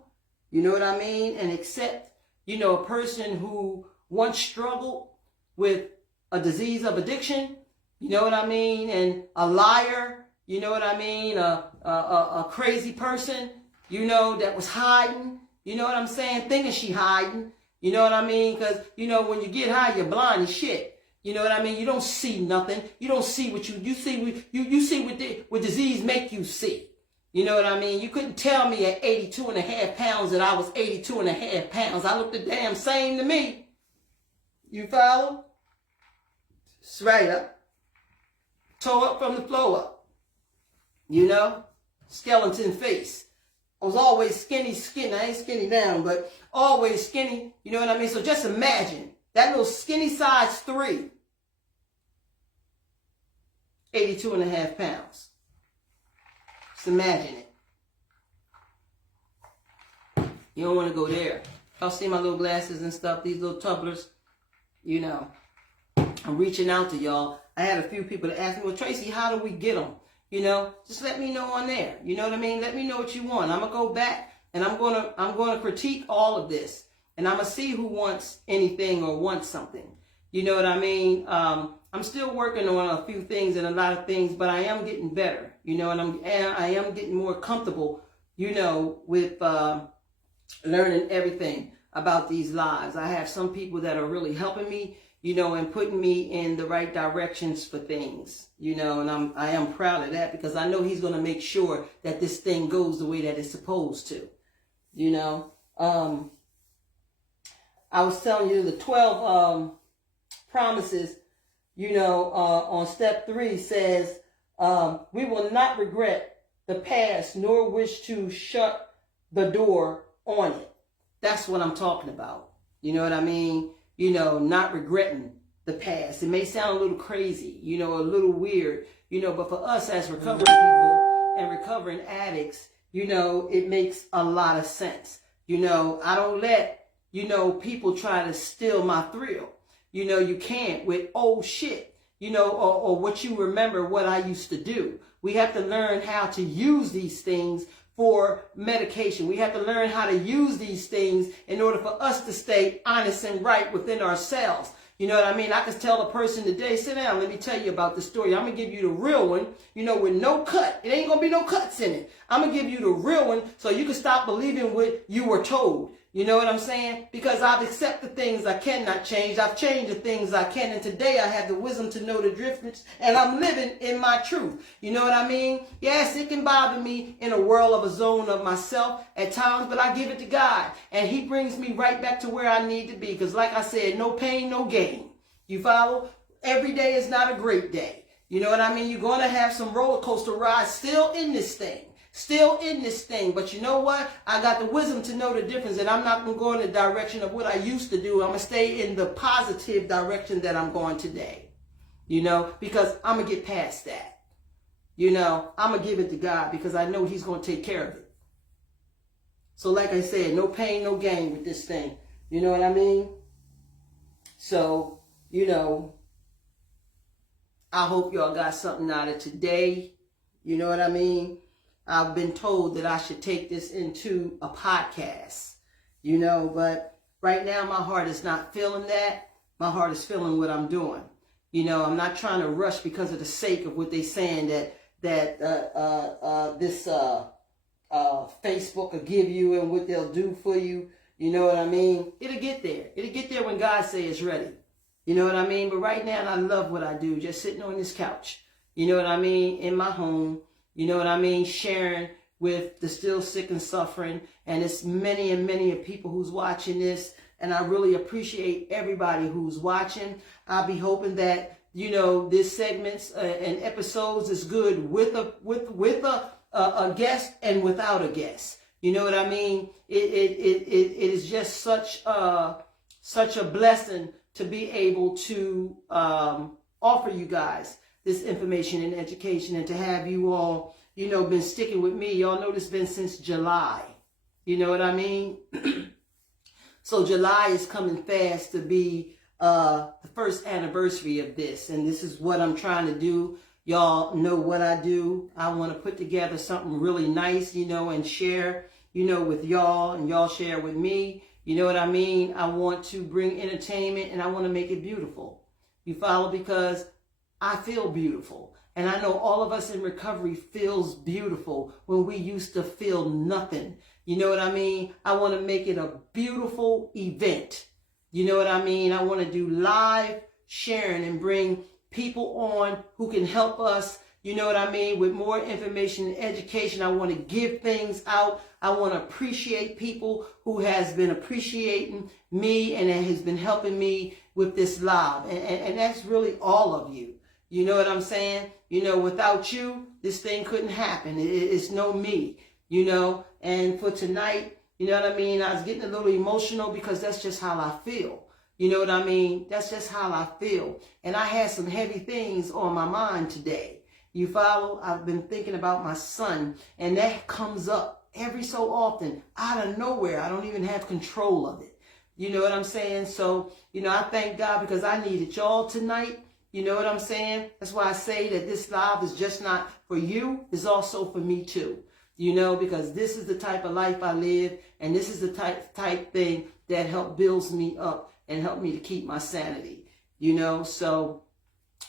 You know what I mean? And accept, you know, a person who once struggled with a disease of addiction. You know what I mean? And a liar. You know what I mean? A crazy person, you know, that was hiding. You know what I'm saying? Thinking she hiding. You know what I mean? Because, you know, when you get high, you're blind as shit. You know what I mean? You don't see nothing. You don't see what you see what disease make you see. You know what I mean? You couldn't tell me at 82.5 pounds that I was 82.5 pounds. I looked the damn same to me. You follow? Straight up. Toe up from the floor up. You know? Skeleton face. I was always skinny. I ain't skinny now, but always skinny. You know what I mean? So just imagine that little skinny size 3. 82.5 pounds. Just imagine it. You don't want to go there. Y'all see my little glasses and stuff, these little tumblers? You know, I'm reaching out to y'all. I had a few people that asked me, well, Tracy, how do we get them? You know, just let me know on there. You know what I mean? Let me know what you want. I'm going to go back and I'm going to critique all of this. And I'm going to see who wants anything or wants something. You know what I mean? I'm still working on a few things and a lot of things, but I am getting better. You know, and I am getting more comfortable, you know, with learning everything about these lives. I have some people that are really helping me, you know, and putting me in the right directions for things, you know, and I am proud of that, because I know he's going to make sure that this thing goes the way that it's supposed to, you know. I was telling you the 12 promises, you know, on step 3 says, we will not regret the past nor wish to shut the door on it. That's what I'm talking about. You know what I mean? You know, not regretting the past. It may sound a little crazy, you know, a little weird, you know, but for us as recovering people and recovering addicts, you know, it makes a lot of sense. You know, I don't let, you know, people try to steal my thrill. You know, you can't with old shit, you know, or what you remember what I used to do. We have to learn how to use these things for medication. We have to learn how to use these things in order for us to stay honest and right within ourselves. You know what I mean? I could tell a person today, sit down, let me tell you about the story. I'm going to give you the real one, you know, with no cut. It ain't going to be no cuts in it. I'm going to give you the real one so you can stop believing what you were told. You know what I'm saying? Because I've accepted things I cannot change. I've changed the things I can. And today I have the wisdom to know the difference. And I'm living in my truth. You know what I mean? Yes, it can bother me in a world of a zone of myself at times, but I give it to God. And he brings me right back to where I need to be. Because like I said, no pain, no gain. You follow? Every day is not a great day. You know what I mean? You're going to have some roller coaster rides still in this thing. Still in this thing, but you know what? I got the wisdom to know the difference, and I'm not going to go in the direction of what I used to do. I'm going to stay in the positive direction that I'm going today, you know, because I'm going to get past that. You know, I'm going to give it to God because I know he's going to take care of it. So like I said, no pain, no gain with this thing. You know what I mean? So, you know, I hope y'all got something out of today. You know what I mean? I've been told that I should take this into a podcast, you know, but right now my heart is not feeling that. My heart is feeling what I'm doing. You know, I'm not trying to rush because of the sake of what they're saying that this Facebook will give you and what they'll do for you. You know what I mean? It'll get there. It'll get there when God says it's ready. You know what I mean? But right now, I love what I do, just sitting on this couch. You know what I mean? In my home. You know what I mean? Sharing with the still sick and suffering. And it's many and many of people who's watching this. And I really appreciate everybody who's watching. I'll be hoping that, you know, this segments and episodes is good with a guest and without a guest. You know what I mean? It is just such a blessing to be able to offer you guys this information and education, and to have you all, you know, been sticking with me. Y'all know this has been since July. You know what I mean? So July is coming fast to be the first anniversary of this. And this is what I'm trying to do. Y'all know what I do. I want to put together something really nice, you know, and share, you know, with y'all, and y'all share with me. You know what I mean? I want to bring entertainment, and I want to make it beautiful. You follow? Because I feel beautiful. And I know all of us in recovery feels beautiful when we used to feel nothing. You know what I mean? I want to make it a beautiful event. You know what I mean? I want to do live sharing and bring people on who can help us, you know what I mean, with more information and education. I want to give things out. I want to appreciate people who has been appreciating me and has been helping me with this live. And that's really all of you. You know what I'm saying? You know, without you, this thing couldn't happen. It's no me, you know. And for tonight, you know what I mean? I was getting a little emotional because that's just how I feel. You know what I mean? That's just how I feel. And I had some heavy things on my mind today. You follow? I've been thinking about my son, and that comes up every so often out of nowhere. I don't even have control of it. You know what I'm saying? So, you know, I thank God because I needed y'all tonight. You know what I'm saying? That's why I say that this live is just not for you. It's also for me too. You know, because this is the type of life I live, and this is the type thing that builds me up and help me to keep my sanity. You know, so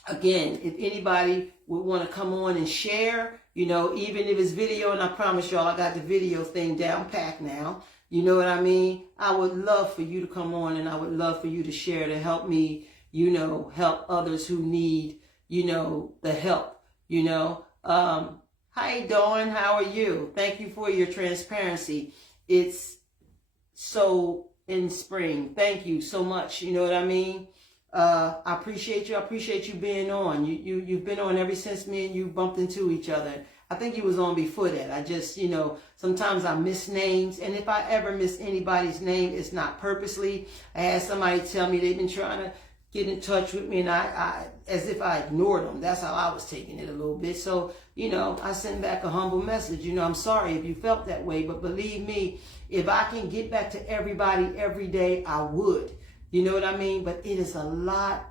again, if anybody would want to come on and share, you know, even if it's video, and I promise y'all I got the video thing down packed now. You know what I mean? I would love for you to come on, and I would love for you to share to help me, you know, help others who need, you know, the help, you know. Hi, Dawn. How are you? Thank you for your transparency. It's so in spring. Thank you so much. You know what I mean? I appreciate you. I appreciate you being on. You've been on ever since me and you bumped into each other. I think you was on before that. I just, you know, sometimes I miss names. And if I ever miss anybody's name, it's not purposely. I had somebody tell me they've been trying to get in touch with me, and I as if I ignored them. That's how I was taking it a little bit. So, you know, I sent back a humble message. You know, I'm sorry if you felt that way, but believe me, if I can get back to everybody every day, I would. You know what I mean? But it is a lot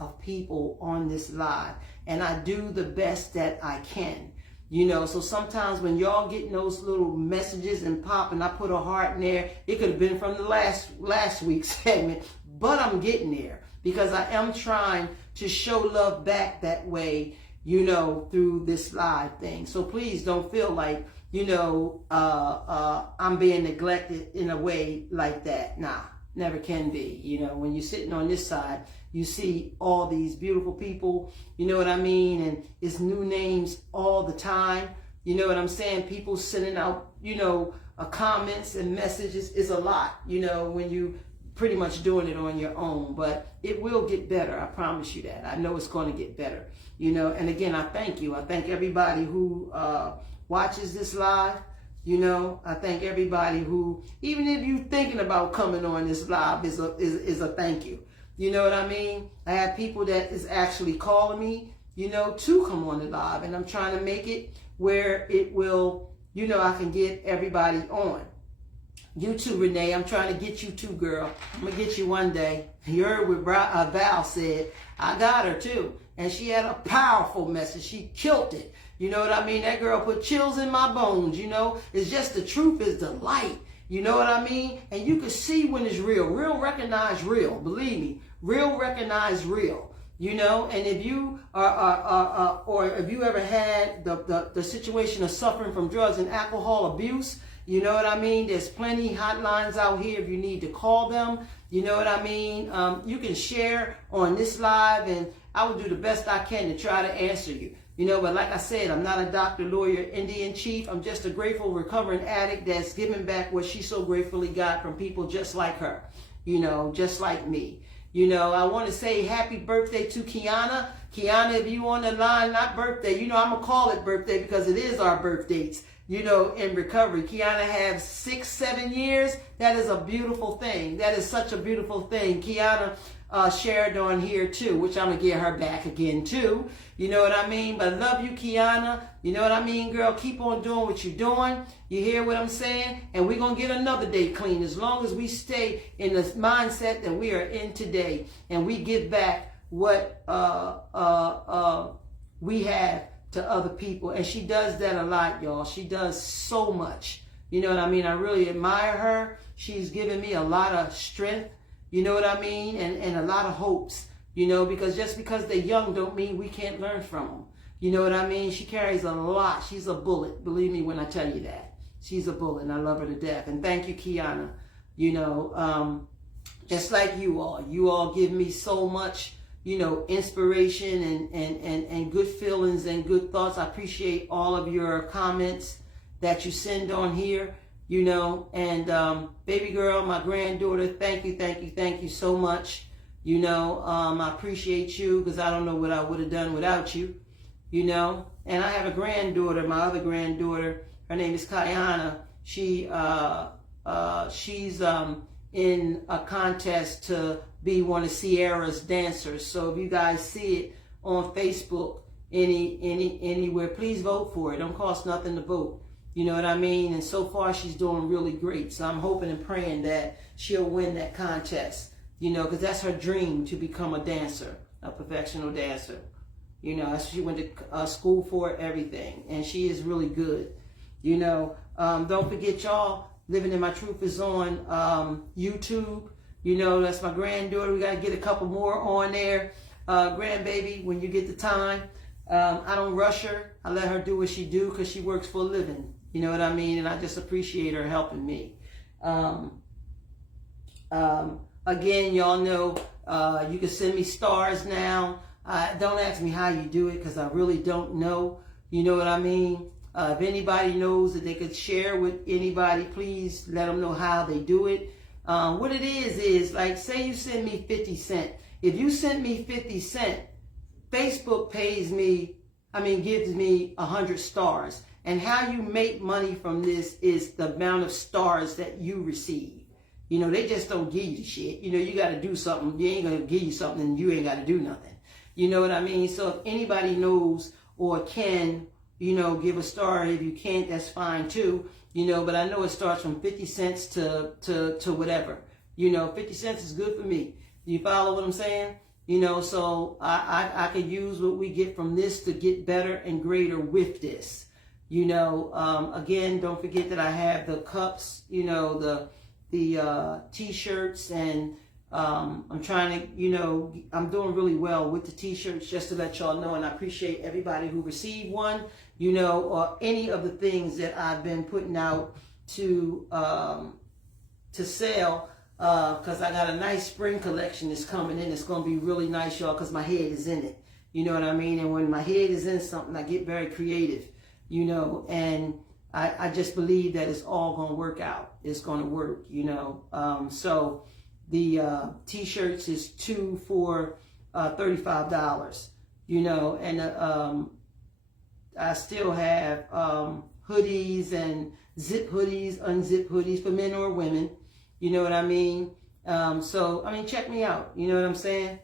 of people on this live, and I do the best that I can. You know, so sometimes when y'all getting those little messages and pop, and I put a heart in there, it could have been from the last week's segment, but I'm getting there because I am trying to show love back that way, you know, through this live thing. So please don't feel like, you know, I'm being neglected in a way like that. Nah, never can be. You know, when you're sitting on this side, you see all these beautiful people, you know what I mean? And it's new names all the time. You know what I'm saying? People sending out, you know, comments and messages is a lot, you know, when you pretty much doing it on your own. But it will get better. I promise you that. I know it's going to get better, you know. And again, I thank you. I thank everybody who watches this live. You know, I thank everybody who, even if you're thinking about coming on this live, is a thank you. You know what I mean? I have people that is actually calling me, you know, to come on the live, and I'm trying to make it where it will, you know, I can get everybody on. You too, Renee. I'm trying to get you too, girl. I'm going to get you one day. You heard what Val said. I got her too. And she had a powerful message. She killed it. You know what I mean? That girl put chills in my bones, you know. It's just the truth is the light. You know what I mean? And you can see when it's real. Real recognize real. Believe me. Real recognize real. You know, and if you or if you ever had the situation of suffering from drugs and alcohol abuse, you know what I mean? There's plenty hotlines out here if you need to call them. You know what I mean? You can share on this live, and I will do the best I can to try to answer you. You know, but like I said, I'm not a doctor, lawyer, Indian chief. I'm just a grateful, recovering addict that's giving back what she so gratefully got from people just like her. You know, just like me. You know, I want to say happy birthday to Kiana. Kiana, if you on the line, not birthday, you know, I'm going to call it birthday because it is our birth dates, you know, in recovery. Kiana has 6, 7 years. That is a beautiful thing. That is such a beautiful thing. Kiana shared on here too, which I'm going to get her back again too. You know what I mean? But I love you, Kiana. You know what I mean, girl? Keep on doing what you're doing. You hear what I'm saying? And we're going to get another day clean as long as we stay in the mindset that we are in today and we give back what we have to other people. And she does that a lot, y'all. She does so much. You know what I mean? I really admire her. She's given me a lot of strength. You know what I mean? And a lot of hopes. You know, because just because they're young don't mean we can't learn from them. You know what I mean? She carries a lot. She's a bullet. Believe me when I tell you that. She's a bullet, and I love her to death. And thank you, Kiana. You know, just like you all give me so much, you know, inspiration and good feelings and good thoughts. I appreciate all of your comments that you send on here, you know. And baby girl, my granddaughter, thank you so much. You know, I appreciate you because I don't know what I would have done without you, you know. And I have a granddaughter, my other granddaughter. Her name is Kayana. She's in a contest to be one of Sierra's dancers. So if you guys see it on Facebook, anywhere, please vote for it. Don't cost nothing to vote. You know what I mean? And so far she's doing really great. So I'm hoping and praying that she'll win that contest. You know, because that's her dream, to become a dancer, a professional dancer. You know, she went to school for everything, and she is really good. You know, don't forget, y'all, Living in My Truth is on YouTube. You know, that's my granddaughter. We got to get a couple more on there. Grandbaby, when you get the time. I don't rush her. I let her do what she do because she works for a living. You know what I mean? And I just appreciate her helping me. Again, y'all know you can send me stars now. Don't ask me how you do it because I really don't know. You know what I mean? If anybody knows that they could share with anybody, please let them know how they do it. What it is like, say you send me 50 cents. If you send me 50 cents, Facebook gives me 100 stars. And how you make money from this is the amount of stars that you receive. You know, they just don't give you the shit. You know, you got to do something. They ain't going to give you something and you ain't got to do nothing. You know what I mean? So if anybody knows or can, you know, give a star. If you can't, that's fine too. You know, but I know it starts from 50 cents to whatever. You know, 50 cents is good for me. You follow what I'm saying? You know, so I could use what we get from this to get better and greater with this. You know, again, don't forget that I have the cups, you know, the t-shirts, and I'm trying to, you know, I'm doing really well with the t-shirts, just to let y'all know. And I appreciate everybody who received one, you know, or any of the things that I've been putting out to sell, because I got a nice spring collection that's coming in. It's going to be really nice, y'all, because my head is in it. You know what I mean? And when my head is in something, I get very creative, you know, and I just believe that it's all going to work out. It's going to work, you know. So the t-shirts is 2 for $35, you know. And I still have hoodies and zip hoodies, unzip hoodies for men or women. You know what I mean? So, I mean, check me out. You know what I'm saying?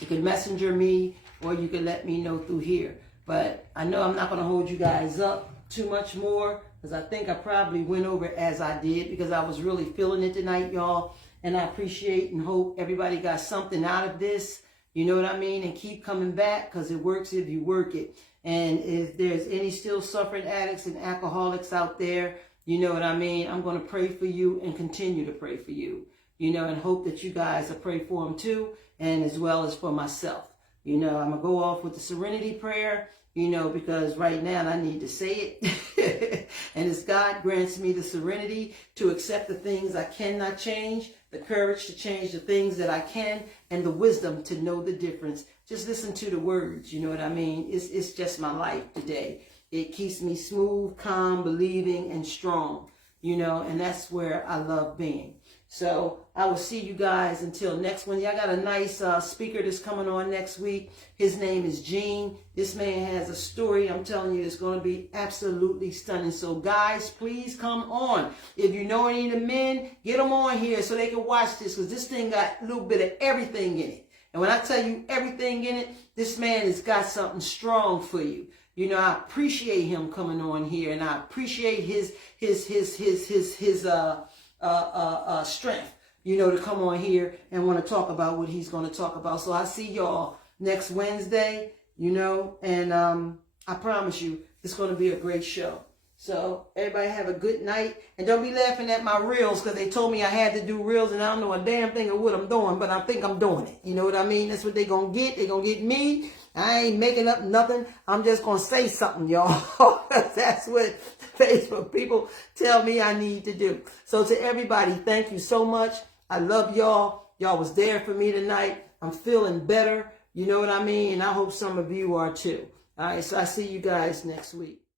You can messenger me or you can let me know through here. But I know I'm not going to hold you guys up too much more, because I think I probably went over as I did, because I was really feeling it tonight, y'all. And I appreciate and hope everybody got something out of this. You know what I mean? And keep coming back, because it works if you work it. And if there's any still suffering addicts and alcoholics out there, you know what I mean? I'm going to pray for you and continue to pray for you, you know, and hope that you guys will pray for them too, and as well as for myself. You know, I'm going to go off with the serenity prayer, you know, because right now I need to say it. And as God grants me the serenity to accept the things I cannot change, the courage to change the things that I can, and the wisdom to know the difference. Just listen to the words, you know what I mean? It's just my life today. It keeps me smooth, calm, believing, and strong, you know, and that's where I love being. So I will see you guys until next Wednesday. I got a nice speaker that's coming on next week. His name is Gene. This man has a story, I'm telling you, it's going to be absolutely stunning. So guys, please come on. If you know any of the men, get them on here so they can watch this, because this thing got a little bit of everything in it. And when I tell you everything in it, this man has got something strong for you. You know, I appreciate him coming on here, and I appreciate his strength, you know, to come on here and want to talk about what he's going to talk about. So I see y'all next Wednesday, you know, and I promise you it's going to be a great show. So everybody have a good night, and don't be laughing at my reels, because they told me I had to do reels and I don't know a damn thing of what I'm doing, but I think I'm doing it. You know what I mean? That's what they're going to get. They're going to get me. I ain't making up nothing. I'm just going to say something, y'all. That's what Facebook people tell me I need to do. So to everybody, thank you so much. I love y'all. Y'all was there for me tonight. I'm feeling better. You know what I mean? And I hope some of you are too. All right, so I see you guys next week.